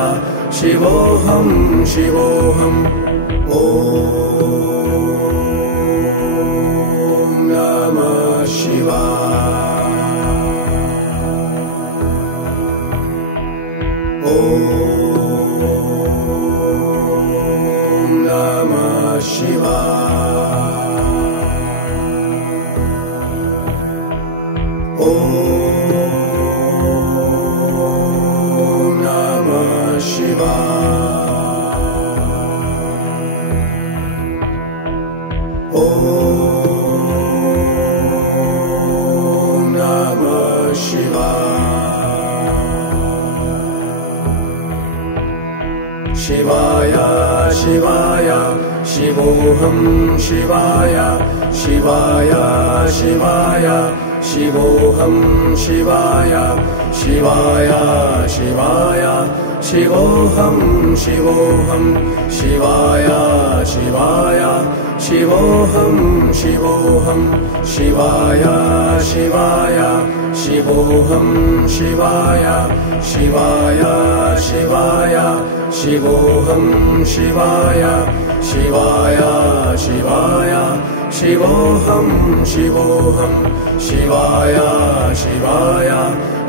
शिवोऽहं शिवोऽहम् ॐ नमः शिवाय ॐ नमः शिवाय ॐ नमः शिवाय ॐ नमः शिवाय शिवाय शिवाय शिवोऽहं शिवाय शिवाय शिवाय शिवोऽहं शिवाय शिवाय शिवाय शिवोऽहं शिवोऽहं शिवाय शिवाय शिवोऽहं शिवोऽहं शिवाय शिवाय शिवोऽहं शिवाय शिवाय शिवाय शिवोऽहं शिवाय शिवाय शिवाय शिवोऽहं शिवोऽहं शिवाय शिवाय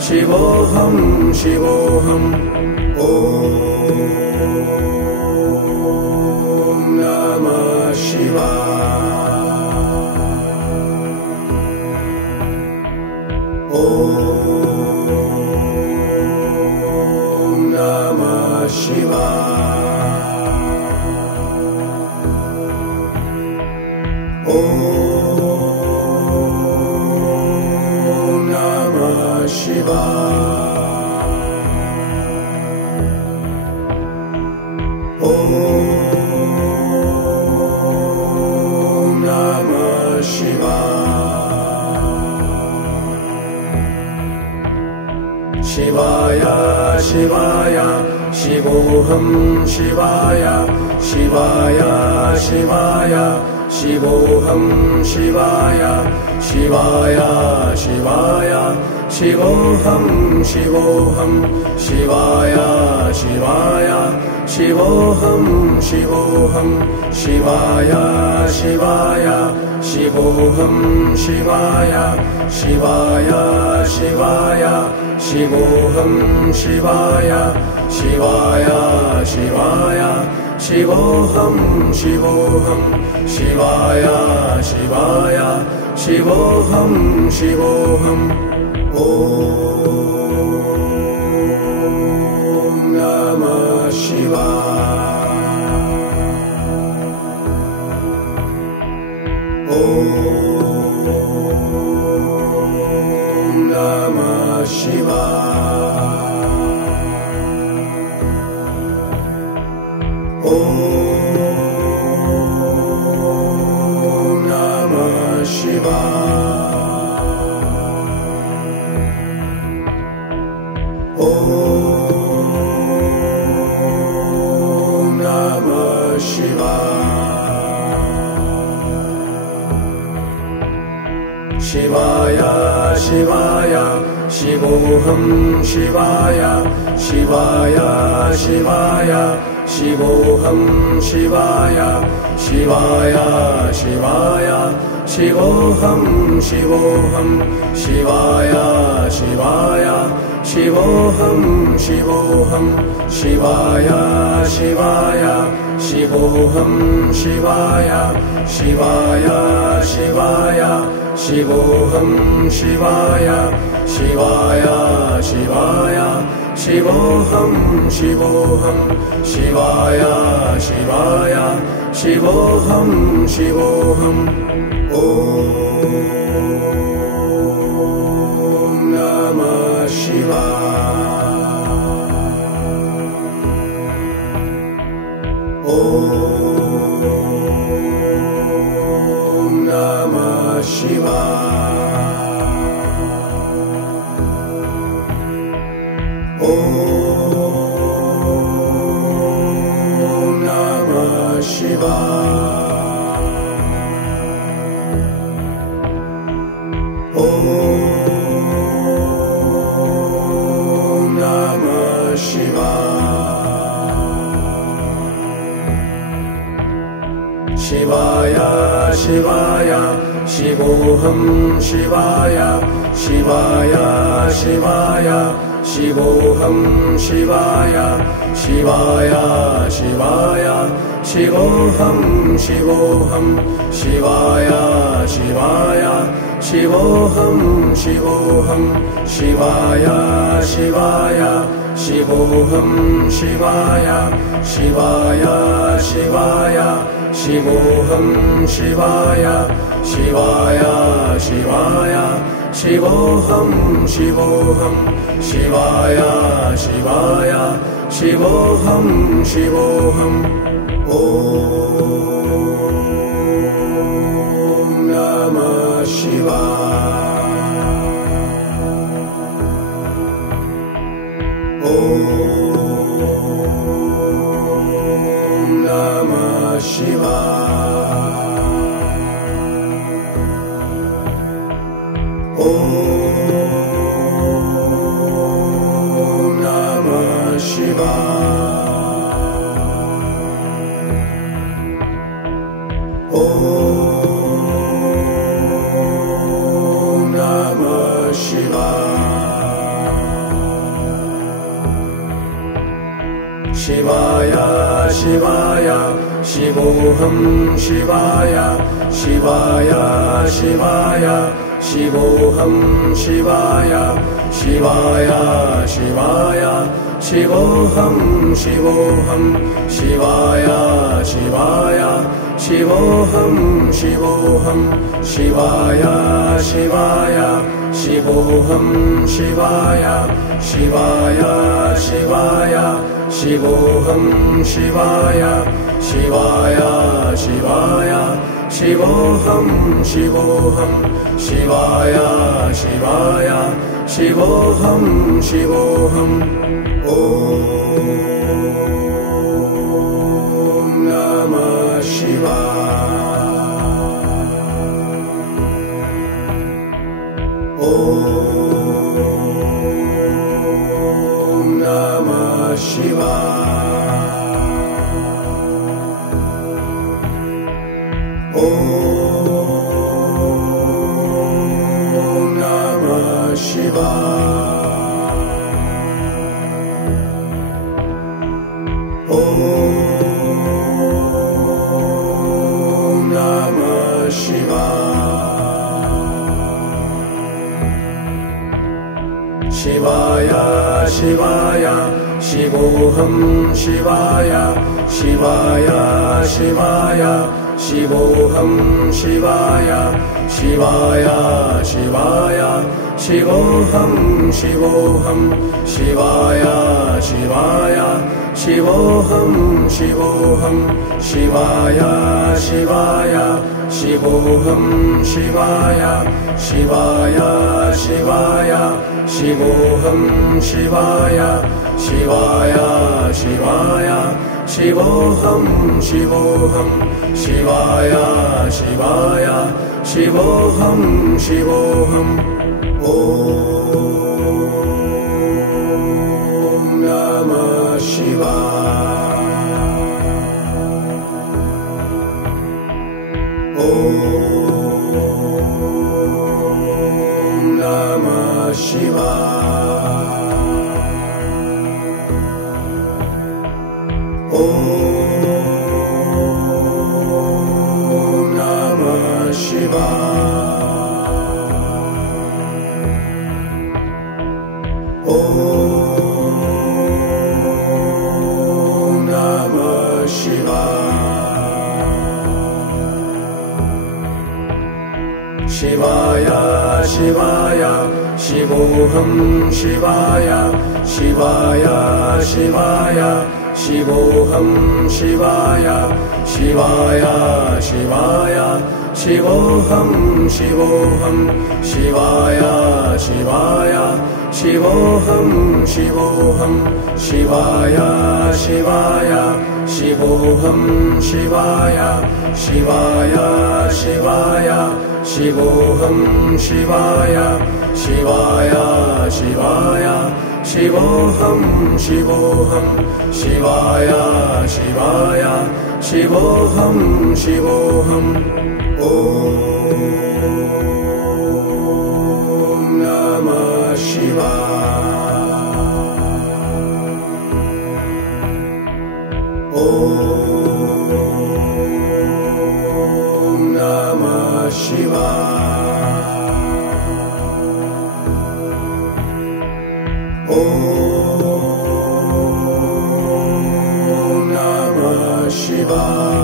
शिवोऽहं शिवोऽहम् ॐ नमः शिवाय ॐ नमः शिवाय ॐ नमः शिवाय ॐ नमः शिवाय शिवाय शिवाय शिवोऽहं शिवाय शिवाय शिवाय शिवोऽहं शिवाय शिवाय शिवाय शिवोऽहं शिवोऽहं शिवाय शिवाय शिवोऽहं शिवोऽहं शिवाय शिवाय शिवोऽहं शिवाय शिवाय शिवाय शिवोऽहं शिवाय शिवाय शिवाय शिवोऽहं शिवोऽहं शिवाय शिवाय शिवोऽहं शिवोऽहम् ॐ नमः शिवाय ॐ नमः शिवाय ॐ नमः शिवाय ॐ शिवाय शिवाय शिवोऽहं शिवाय शिवाय शिवाय शिवोऽहं शिवाय शिवाय शिवाय शिवोऽहं शिवोऽहं शिवाय शिवाय शिवोऽहं शिवोऽहं शिवाय शिवाय शिवोऽहं शिवाय शिवाय शिवाय शिवोऽहं शिवाय शिवाय शिवाय शिवोऽहं शिवोऽहं शिवाय शिवाय शिवोऽहं शिवोऽहं ॐ नमः शिवाय ॐ नमः शिवाय ॐ नमः शिवाय ॐ नमः शिवाय शिवाय शिवाय शिवोऽहं शिवाय शिवाय शिवाय शिवोऽहं शिवाय शिवाय शिवाय शिवोऽहं शिवोऽहं शिवाय शिवाय शिवोऽहं शिवोऽहं शिवाय शिवाय शिवोऽहं शिवाय शिवाय शिवाय शिवोऽहं शिवाय शिवाय शिवाय शिवोऽहं शिवोऽहं शिवाय शिवाय शिवोऽहं शिवोऽहं ॐ नमः शिवाय ॐ नमः शिवाय ॐ नमः शिवाय ॐ नमः शिवाय शिवाय शिवाय शिवोऽहं शिवाय शिवाय शिवाय शिवोऽहं शिवाय शिवाय शिवाय शिवोऽहं शिवोऽहं शिवाय शिवाय शिवोऽहं शिवोऽहं शिवाय शिवाय शिवोऽहं शिवाय शिवाय शिवाय शिवोऽहं शिवाय शिवाय शिवाय शिवोऽहं शिवोऽहं शिवाय शिवाय शिवोऽहं शिवोऽहं ॐ नमः शिवाय ॐ नमः शिवाय ॐ नमः शिवाय ॐ नमः शिवाय शिवाय शिवाय शिवोऽहं शिवाय शिवाय शिवाय शिवोऽहं शिवाय शिवाय शिवाय शिवोऽहं शिवोऽहं शिवाय शिवाय शिवोऽहं शिवोऽहं शिवाय शिवाय शिवोऽहं शिवाय शिवाय शिवाय शिवोऽहं शिवाय शिवाय शिवाय शिवोऽहं शिवोऽहं शिवाय शिवाय शिवोऽहं शिवोऽहम् ॐ नमः शिवाय ॐ नमः शिवाय ॐ नमः शिवाय ॐ नमः शिवाय शिवाय शिवाय शिवोऽहं शिवाय शिवाय शिवाय शिवोऽहं शिवाय शिवाय शिवाय शिवोऽहं शिवोऽहं शिवाय शिवाय शिवोऽहं शिवोऽहं शिवाय शिवाय शिवोऽहं शिवाय शिवाय शिवाय शिवोऽहं शिवाय शिवाय शिवाय शिवोऽहं शिवोऽहं शिवाय शिवाय शिवोऽहं शिवोऽहम् ॐ नमः शिवाय ॐ नमः शिवाय ॐ नमः शिवाय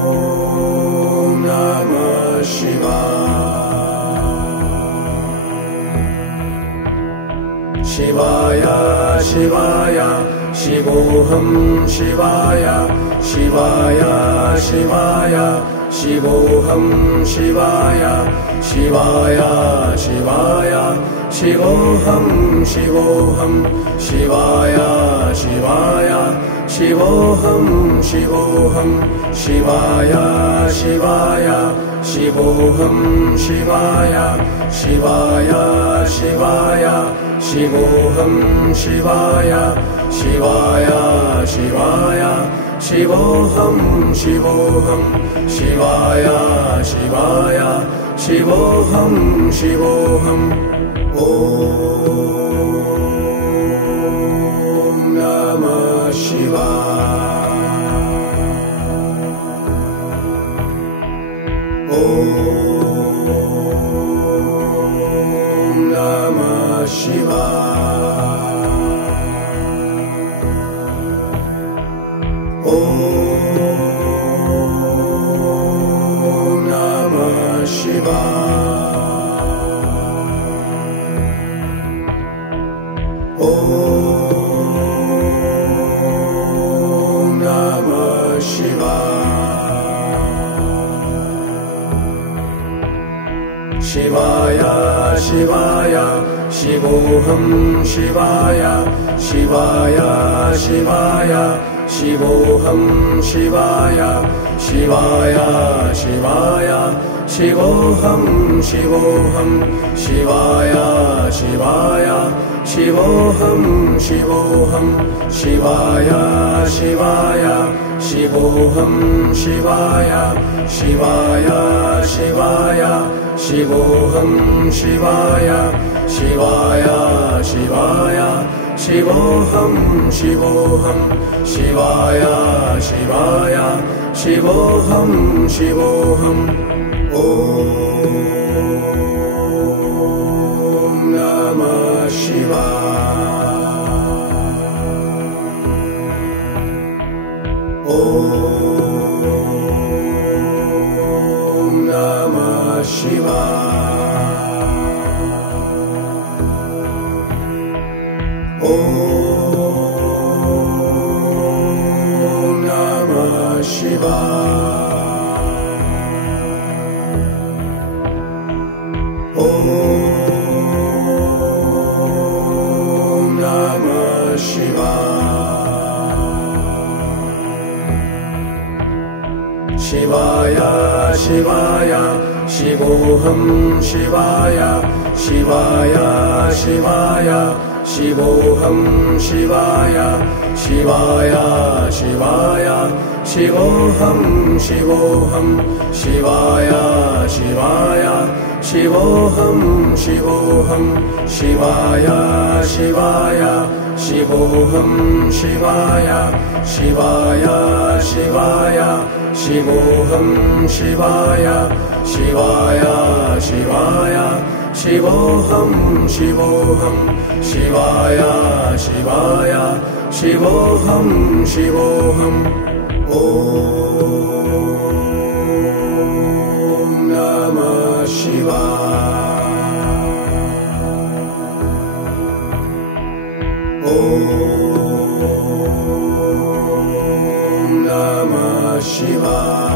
ॐ नमः शिवाय शिवाय शिवाय शिवोऽहं शिवाय शिवाय शिवाय शिवोऽहं शिवाय शिवाय शिवाय शिवोऽहं शिवोऽहं शिवाय शिवाय शिवोऽहं शिवोऽहं शिवाय शिवाय शिवोऽहं शिवाय शिवाय शिवाय शिवोऽहं शिवाय शिवाय शिवाय शिवोऽहं शिवोऽहं शिवाय शिवाय शिवोऽहं शिवोऽहम् ॐ नमः शिवाय ॐ नमः शिवाय ॐ नमः शिवाय ॐ नमः शिवाय शिवाय शिवाय शिवोऽहं शिवाय शिवाय शिवाय शिवोऽहं शिवाय शिवाय शिवाय शिवोऽहं शिवोऽहं शिवाय शिवाय शिवोऽहं शिवोऽहं शिवाय शिवाय शिवोऽहं शिवाय शिवाय शिवाय शिवोऽहं शिवाय शिवाय शिवाय शिवोऽहं शिवोऽहं शिवाय शिवाय शिवोऽहं शिवोऽहम् ॐ नमः शिवाय ॐ नमः शिवाय ॐ नमः शिवाय ॐ शिवाय शिवोऽहं शिवाय शिवाय शिवाय शिवोऽहं शिवाय शिवाय शिवाय शिवोऽहं शिवोऽहं शिवाय शिवाय शिवोऽहं शिवोऽहं शिवाय शिवाय शिवोऽहं शिवाय शिवाय शिवाय शिवोऽहं शिवाय शिवाय शिवाय शिवोऽहं शिवोऽहं शिवाय शिवाय शिवोऽहं शिवोऽहं ॐ नमः शिवाय ॐ नमः शिवाय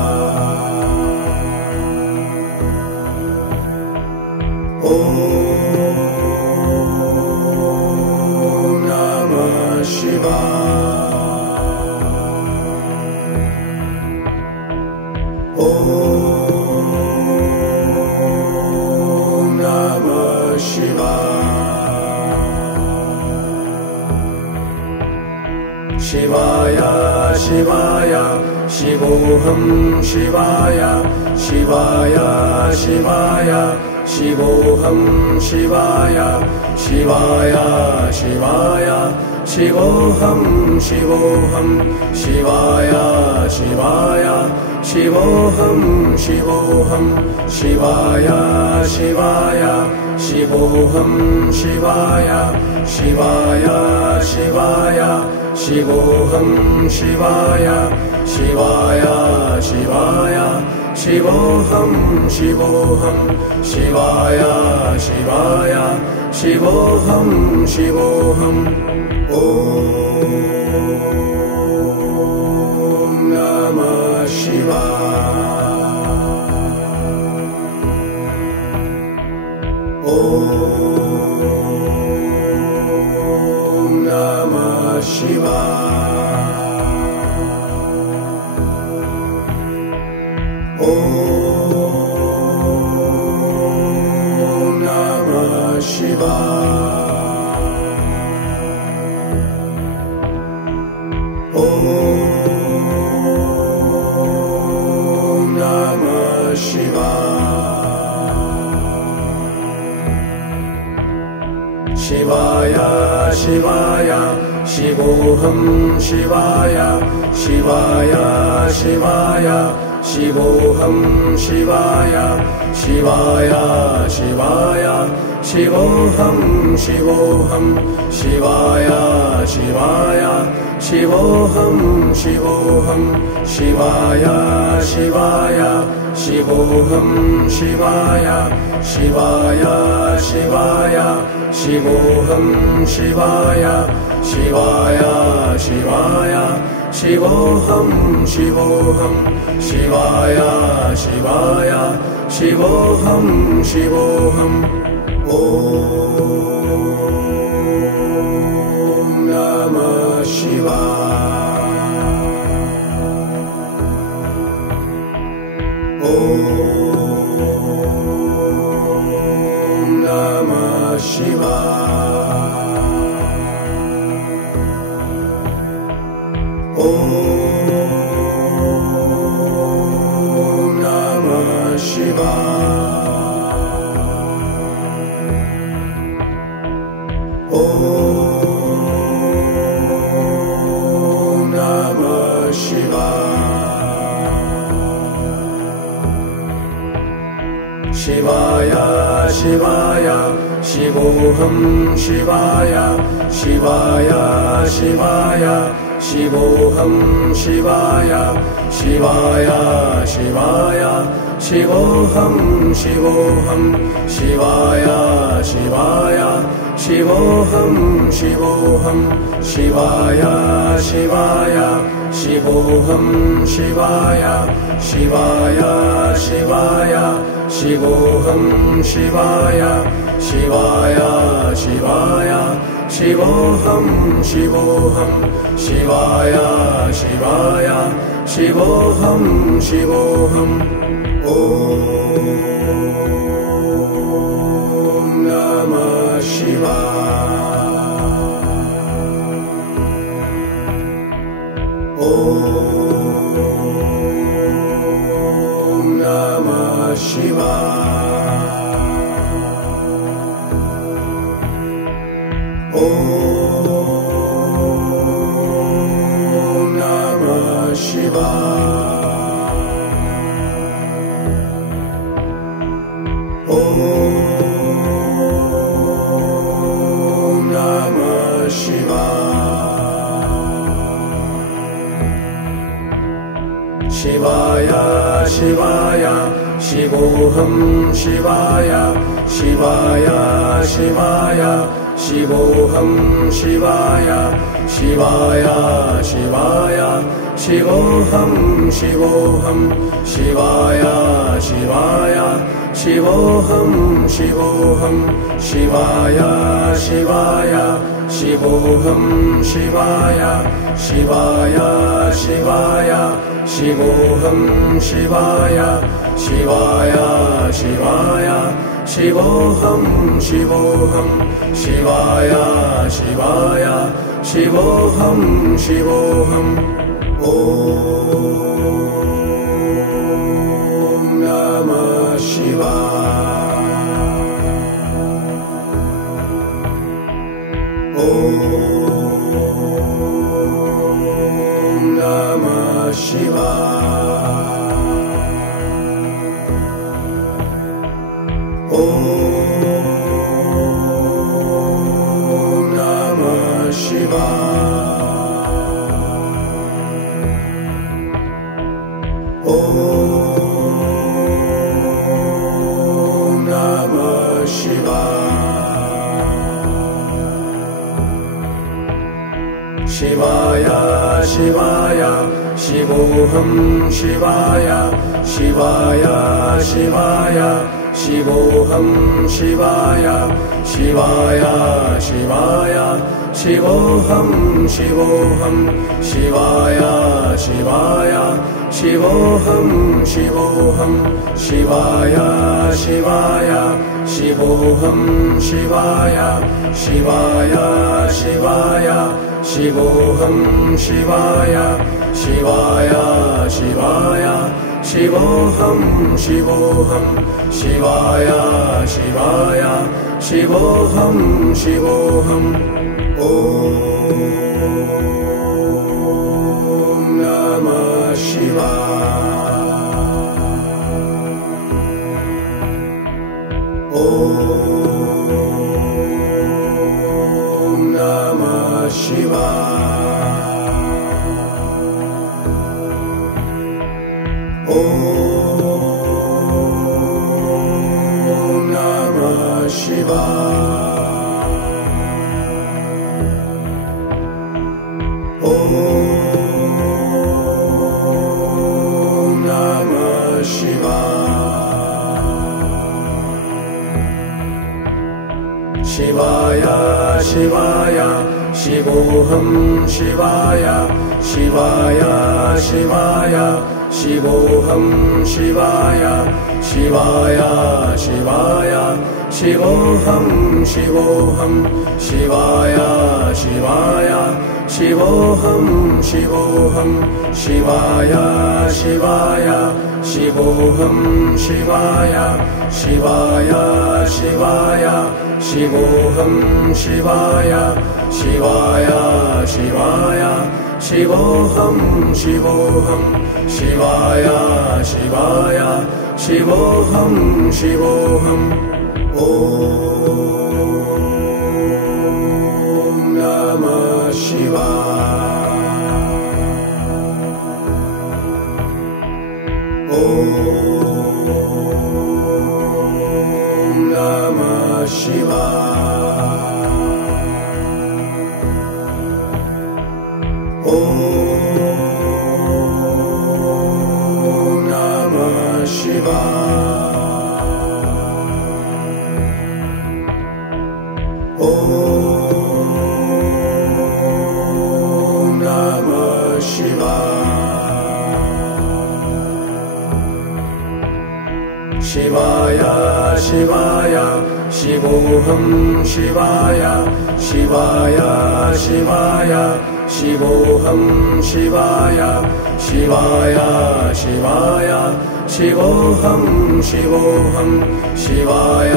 ॐ नमः शिवाय ॐ नमः शिवाय शिवाय शिवाय शिवोऽहं शिवाय शिवाय शिवाय शिवोऽहं शिवाय शिवाय शिवाय शिवोऽहं शिवोऽहं शिवाय शिवाय शिवोऽहं शिवोऽहं शिवाय शिवाय शिवोऽहं शिवाय शिवाय शिवाय शिवोऽहं शिवाय शिवाय शिवाय शिवोऽहं शिवोऽहं शिवाय शिवाय शिवोऽहं शिवोऽहं ॐ नमः शिवाय ॐ नमः शिवाय ॐ नमः शिवाय ॐ नमः शिवाय शिवाय शिवाय शिवोऽहं शिवाय शिवाय शिवाय शिवोऽहं शिवाय शिवाय शिवाय शिवोऽहं शिवोऽहं शिवाय शिवाय शिवोऽहं शिवोऽहं शिवाय शिवाय शिवोऽहं शिवाय शिवाय शिवाय शिवोऽहं शिवाय शिवाय शिवाय शिवोऽहं शिवोऽहं शिवाय शिवाय शिवोऽहं शिवोऽहं ॐ नमः शिवाय ॐ नमः शिवाय ॐ नमः शिवाय ॐ नमः शिवाय शिवाय शिवाय शिवोऽहं शिवाय शिवाय शिवाय शिवोऽहं शिवाय शिवाय शिवाय शिवोऽहं शिवोऽहं शिवाय शिवाय शिवोऽहं शिवोऽहं शिवाय शिवाय शिवोऽहं शिवाय शिवाय शिवाय शिवोऽहं शिवाय शिवाय शिवाय शिवोऽहं शिवोऽहं शिवाय शिवाय शिवोऽहं शिवोऽहम् ॐ नमः शिवाय ॐ नमः शिवाय ॐ नमः शिवाय ॐ नमः शिवाय शिवाय शिवाय शिवोऽहं शिवाय शिवाय शिवाय शिवोऽहं शिवाय शिवाय शिवाय शिवोऽहं शिवोऽहं शिवाय शिवाय शिवोऽहं शिवोऽहं शिवाय शिवाय शिवोऽहं शिवाय शिवाय शिवाय शिवोऽहं शिवाय शिवाय शिवाय शिवोऽहं शिवोऽहं शिवाय शिवाय शिवोऽहं शिवोऽहम् ॐ नमः शिवाय ॐ नमः शिवाय ॐ नमः शिवाय ॐ नमः शिवाय शिवाय शिवाय शिवोऽहं शिवाय शिवाय शिवाय शिवोऽहं शिवाय शिवाय शिवाय शिवोऽहं शिवोऽहं शिवाय शिवाय शिवोऽहं शिवोऽहं शिवाय शिवाय शिवोऽहं शिवाय शिवाय शिवाय शिवोऽहं शिवाय शिवाय शिवाय शिवोऽहं शिवोऽहं शिवाय शिवाय शिवोऽहं शिवोऽहम् ॐ नमः शिवाय ॐ नमः शिवाय ॐ नमः शिवाय ॐ नमः शिवाय शिवाय शिवाय शिवोऽहं शिवाय शिवाय शिवाय शिवोऽहं शिवाय शिवाय शिवाय शिवोऽहं शिवोऽहं शिवाय शिवाय शिवोऽहं शिवोऽहं शिवाय शिवाय शिवोऽहं शिवाय शिवाय शिवाय शिवोऽहं शिवाय शिवाय शिवाय शिवोऽहं शिवोऽहं शिवाय शिवाय शिवोऽहं शिवोऽहम् ॐ नमः शिवाय ॐ नमः शिवाय ॐ नमः शिवाय ॐ शिवाय शिवाय शिवोऽहं शिवाय शिवाय शिवाय शिवोऽहं शिवाय शिवाय शिवाय शिवोऽहं शिवोऽहं शिवाय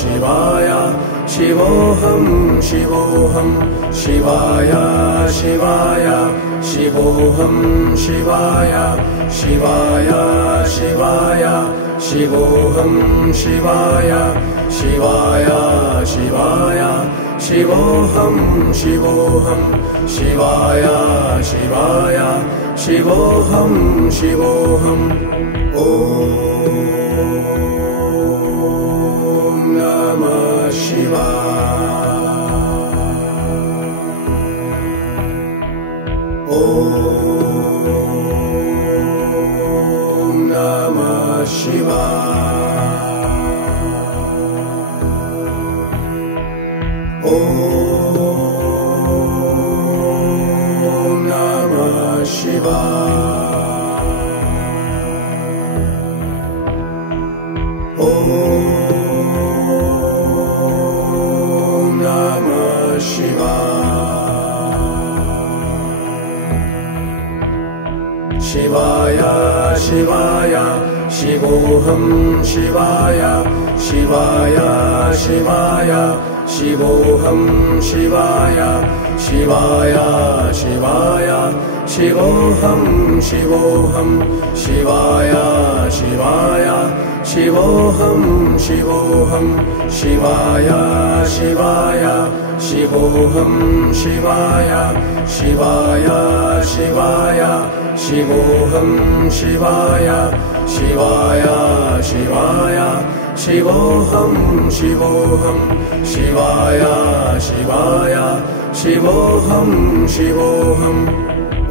शिवाय शिवोऽहं शिवोऽहं शिवाय शिवाय शिवोऽहं शिवाय शिवाय शिवाय शिवोऽहं शिवाय शिवाय शिवाय शिवोऽहं शिवोऽहं शिवाय शिवाय शिवोऽहं शिवोऽहं ॐ नमः शिवाय ॐ नमः शिवाय ॐ नमः शिवाय ॐ नमः शिवाय शिवाय शिवाय शिवोऽहं शिवाय शिवाय शिवाय शिवोऽहं शिवाय शिवाय शिवाय शिवोऽहं शिवोऽहं शिवाय शिवाय शिवोऽहं शिवोऽहं शिवाय शिवाय शिवोऽहं शिवाय शिवाय शिवाय शिवोऽहं शिवाय शिवाय शिवाय शिवोऽहं शिवोऽहं शिवाय शिवाय शिवोऽहं शिवोऽहं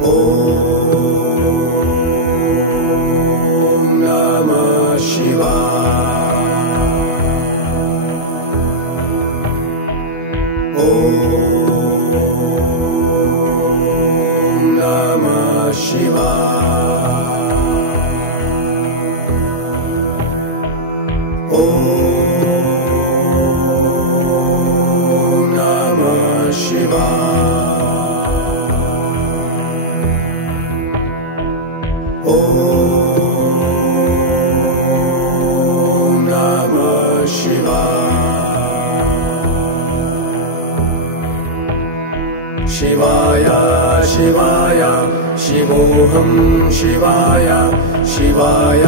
ॐ नमः शिवाय ॐ नमः शिवाय ॐ नमः शिवाय ॐ नमः शिवाय शिवाय शिवाय शिवोऽहं शिवाय शिवाय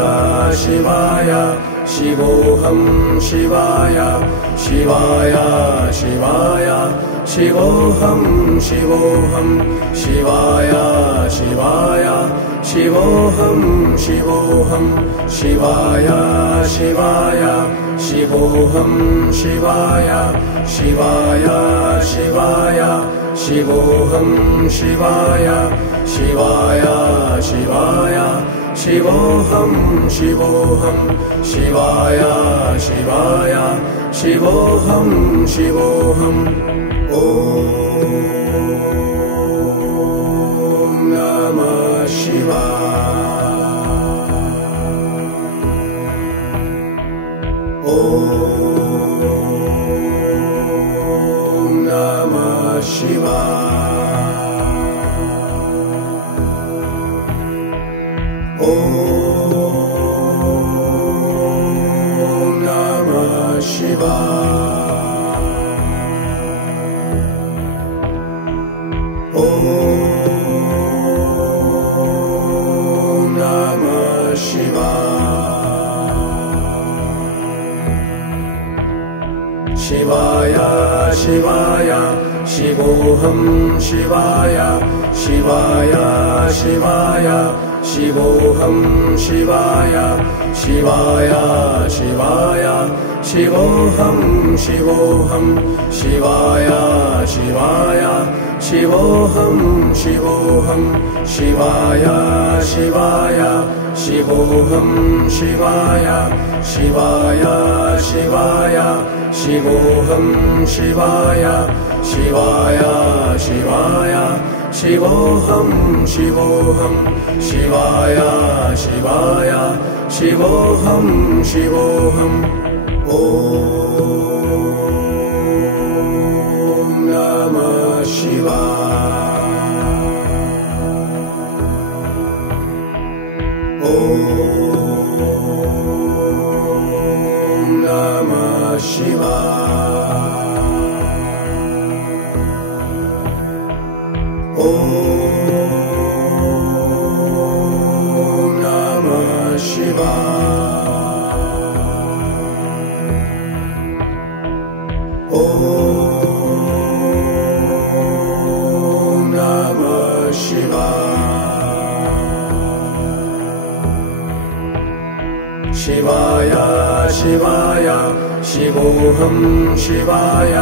शिवाय शिवोऽहं शिवाय शिवाय शिवाय शिवोऽहं शिवोऽहं शिवाय शिवाय शिवोऽहं शिवोऽहं शिवाय शिवाय शिवोऽहं शिवाय शिवाय शिवाय शिवोऽहं शिवाय शिवाय शिवाय शिवोऽहं शिवोऽहं शिवाय शिवाय शिवोऽहं शिवोऽहं ॐ नमः शिवाय ॐ नमः शिवाय ॐ नमः शिवाय ॐ नमः शिवाय शिवाय शिवाय शिवोऽहं शिवाय शिवाय शिवाय शिवोऽहं शिवाय शिवाय शिवाय शिवोऽहं शिवोऽहं शिवाय शिवाय शिवोऽहं शिवोऽहं शिवाय शिवाय शिवोऽहं शिवाय शिवाय शिवाय शिवोऽहं शिवाय शिवाय शिवाय शिवोऽहं शिवोऽहं शिवाय शिवाय शिवोऽहं शिवोऽहम् ॐ नमः शिवाय ॐ नमः शिवाय ॐ नमः शिवाय ॐ नमः शिवाय शिवाय शिवाय शिवोऽहं शिवाय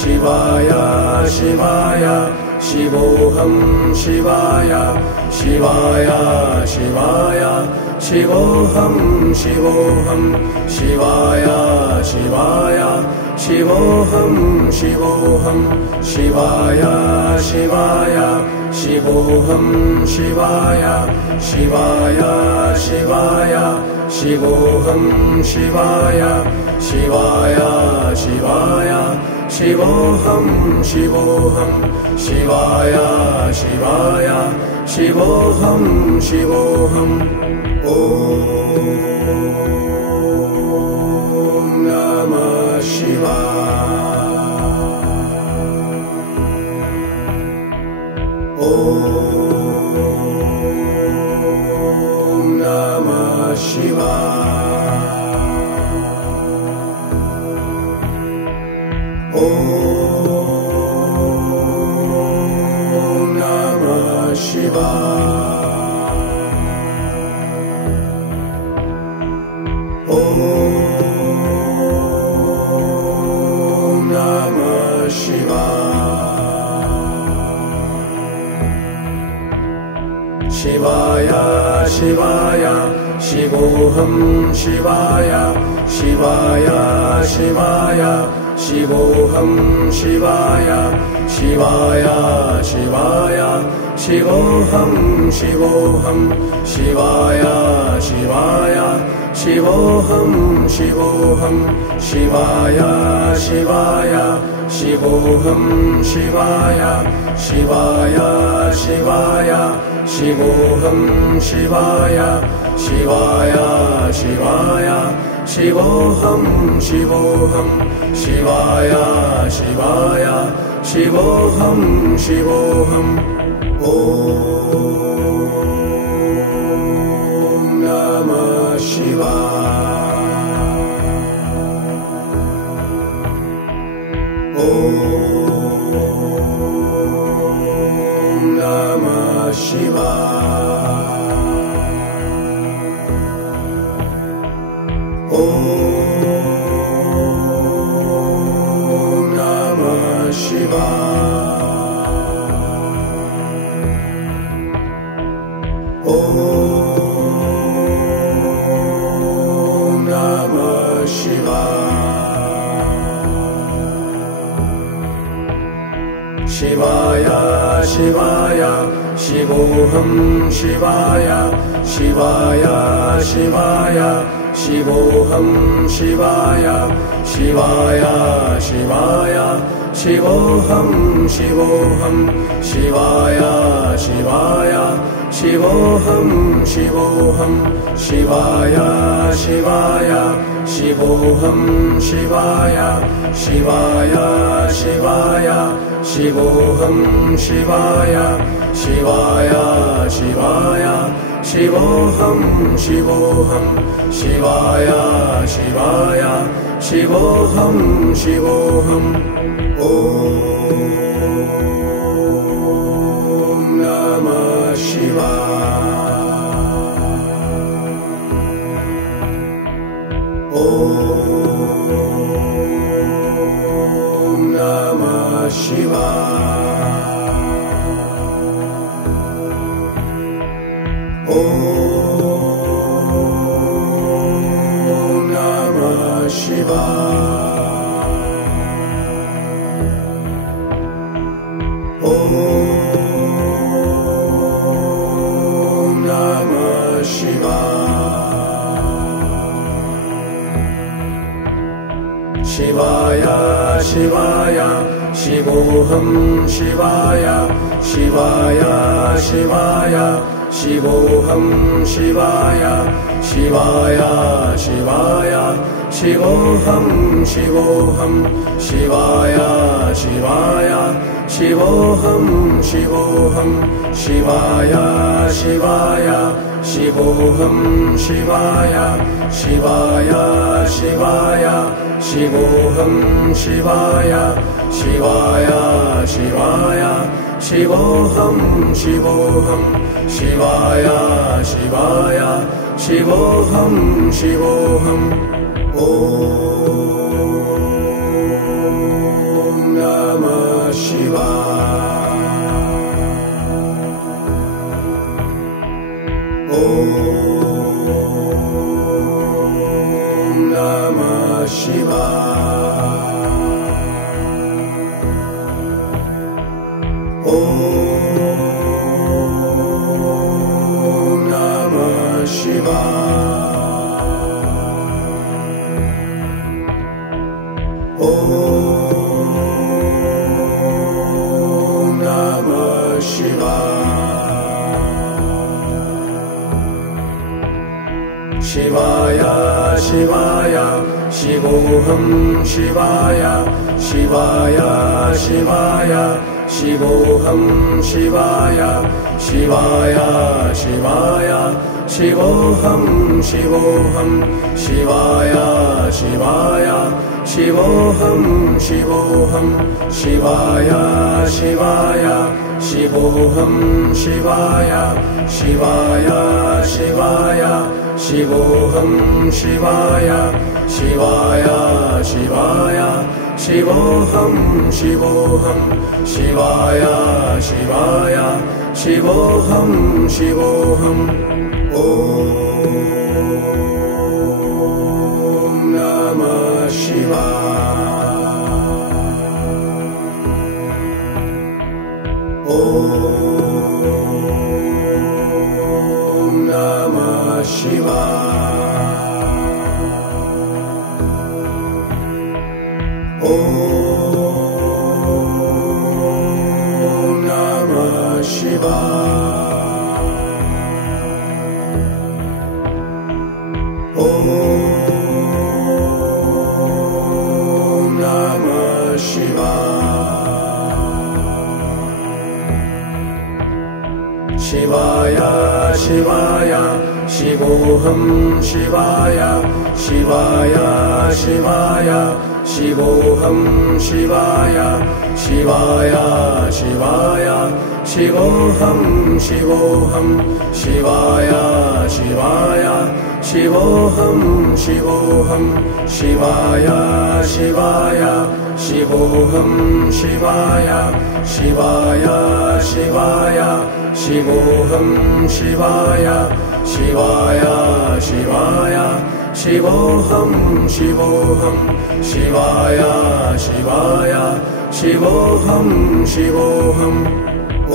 शिवाय शिवाय शिवोऽहं शिवाय शिवाय शिवाय शिवोऽहं शिवोऽहं शिवाय शिवाय शिवोऽहं शिवोऽहं शिवाय शिवाय शिवोऽहं शिवाय शिवाय शिवाय शिवोऽहं शिवाय शिवाय शिवाय शिवोऽहं शिवोऽहं शिवाय शिवाय शिवोऽहं शिवोऽहम् ॐ नमः शिवाय ॐ नमः शिवाय ॐ नमः शिवाय ॐ नमः शिवाय शिवाय शिवाय शिवोऽहं शिवाय शिवाय शिवाय शिवोऽहं शिवाय शिवाय शिवाय शिवोऽहं शिवोऽहं शिवाय शिवाय शिवोऽहं शिवोऽहं शिवाय शिवाय शिवोऽहं शिवाय शिवाय शिवाय शिवोऽहं शिवाय शिवाय शिवाय शिवोऽहं शिवोऽहं शिवाय शिवाय शिवोऽहं शिवोऽहम् ॐ नमः शिवाय ॐ नमः शिवाय ॐ नमः शिवाय ॐ नमः शिवाय शिवाय शिवाय शिवोऽहं शिवाय शिवाय शिवाय शिवोऽहं शिवाय शिवाय शिवाय शिवोऽहं शिवोऽहं शिवाय शिवाय शिवोऽहं शिवोऽहं शिवाय शिवाय शिवोऽहं शिवाय शिवाय शिवाय शिवोऽहं शिवाय शिवाय शिवाय शिवोऽहं शिवोऽहं शिवाय शिवाय शिवोऽहं शिवोऽहम् ॐ नमः शिवाय ॐ नमः शिवाय ॐ नमः शिवाय ॐ शिवाय शिवोऽहं शिवाय शिवाय शिवाय शिवोऽहं शिवाय शिवाय शिवाय शिवोऽहं शिवोऽहं शिवाय शिवाय शिवोऽहं शिवोऽहं शिवाय शिवाय शिवोऽहं शिवाय शिवाय शिवाय शिवोऽहं शिवाय शिवाय शिवाय शिवोऽहं शिवोऽहं शिवाय शिवाय शिवोऽहं शिवोऽहं ॐ नमः शिवाय ॐ नमः शिवाय ॐ नमः शिवाय ॐ नमः शिवाय शिवाय शिवाय शिवोऽहं शिवाय शिवाय शिवाय शिवोऽहं शिवाय शिवाय शिवाय शिवोऽहं शिवोऽहं शिवाय शिवाय शिवोऽहं शिवोऽहं शिवाय शिवाय शिवोऽहं शिवाय शिवाय शिवाय शिवोऽहं शिवाय शिवाय शिवाय शिवोऽहं शिवोऽहं शिवाय शिवाय शिवोऽहं शिवोऽहं ॐ नमः शिवाय ॐ नमः शिवाय ॐ नमः शिवाय ॐ नमः शिवाय शिवाय शिवाय शिवोऽहं शिवाय शिवाय शिवाय शिवोऽहं शिवाय शिवाय शिवाय शिवोऽहं शिवोऽहं शिवाय शिवाय शिवोऽहं शिवोऽहं शिवाय शिवाय शिवोऽहं शिवाय शिवाय शिवाय शिवोऽहं शिवाय शिवाय शिवाय शिवोऽहं शिवोऽहं शिवाय शिवाय शिवोऽहं शिवोऽहं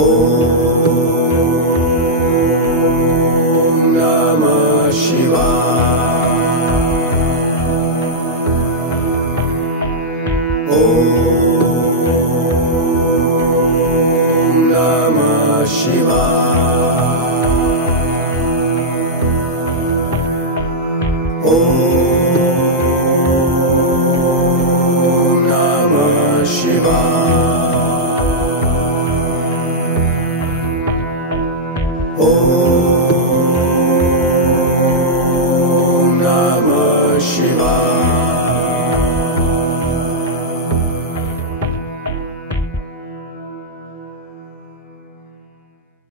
ॐ नमः शिवाय ॐ नमः शिवाय ॐ नमः शिवाय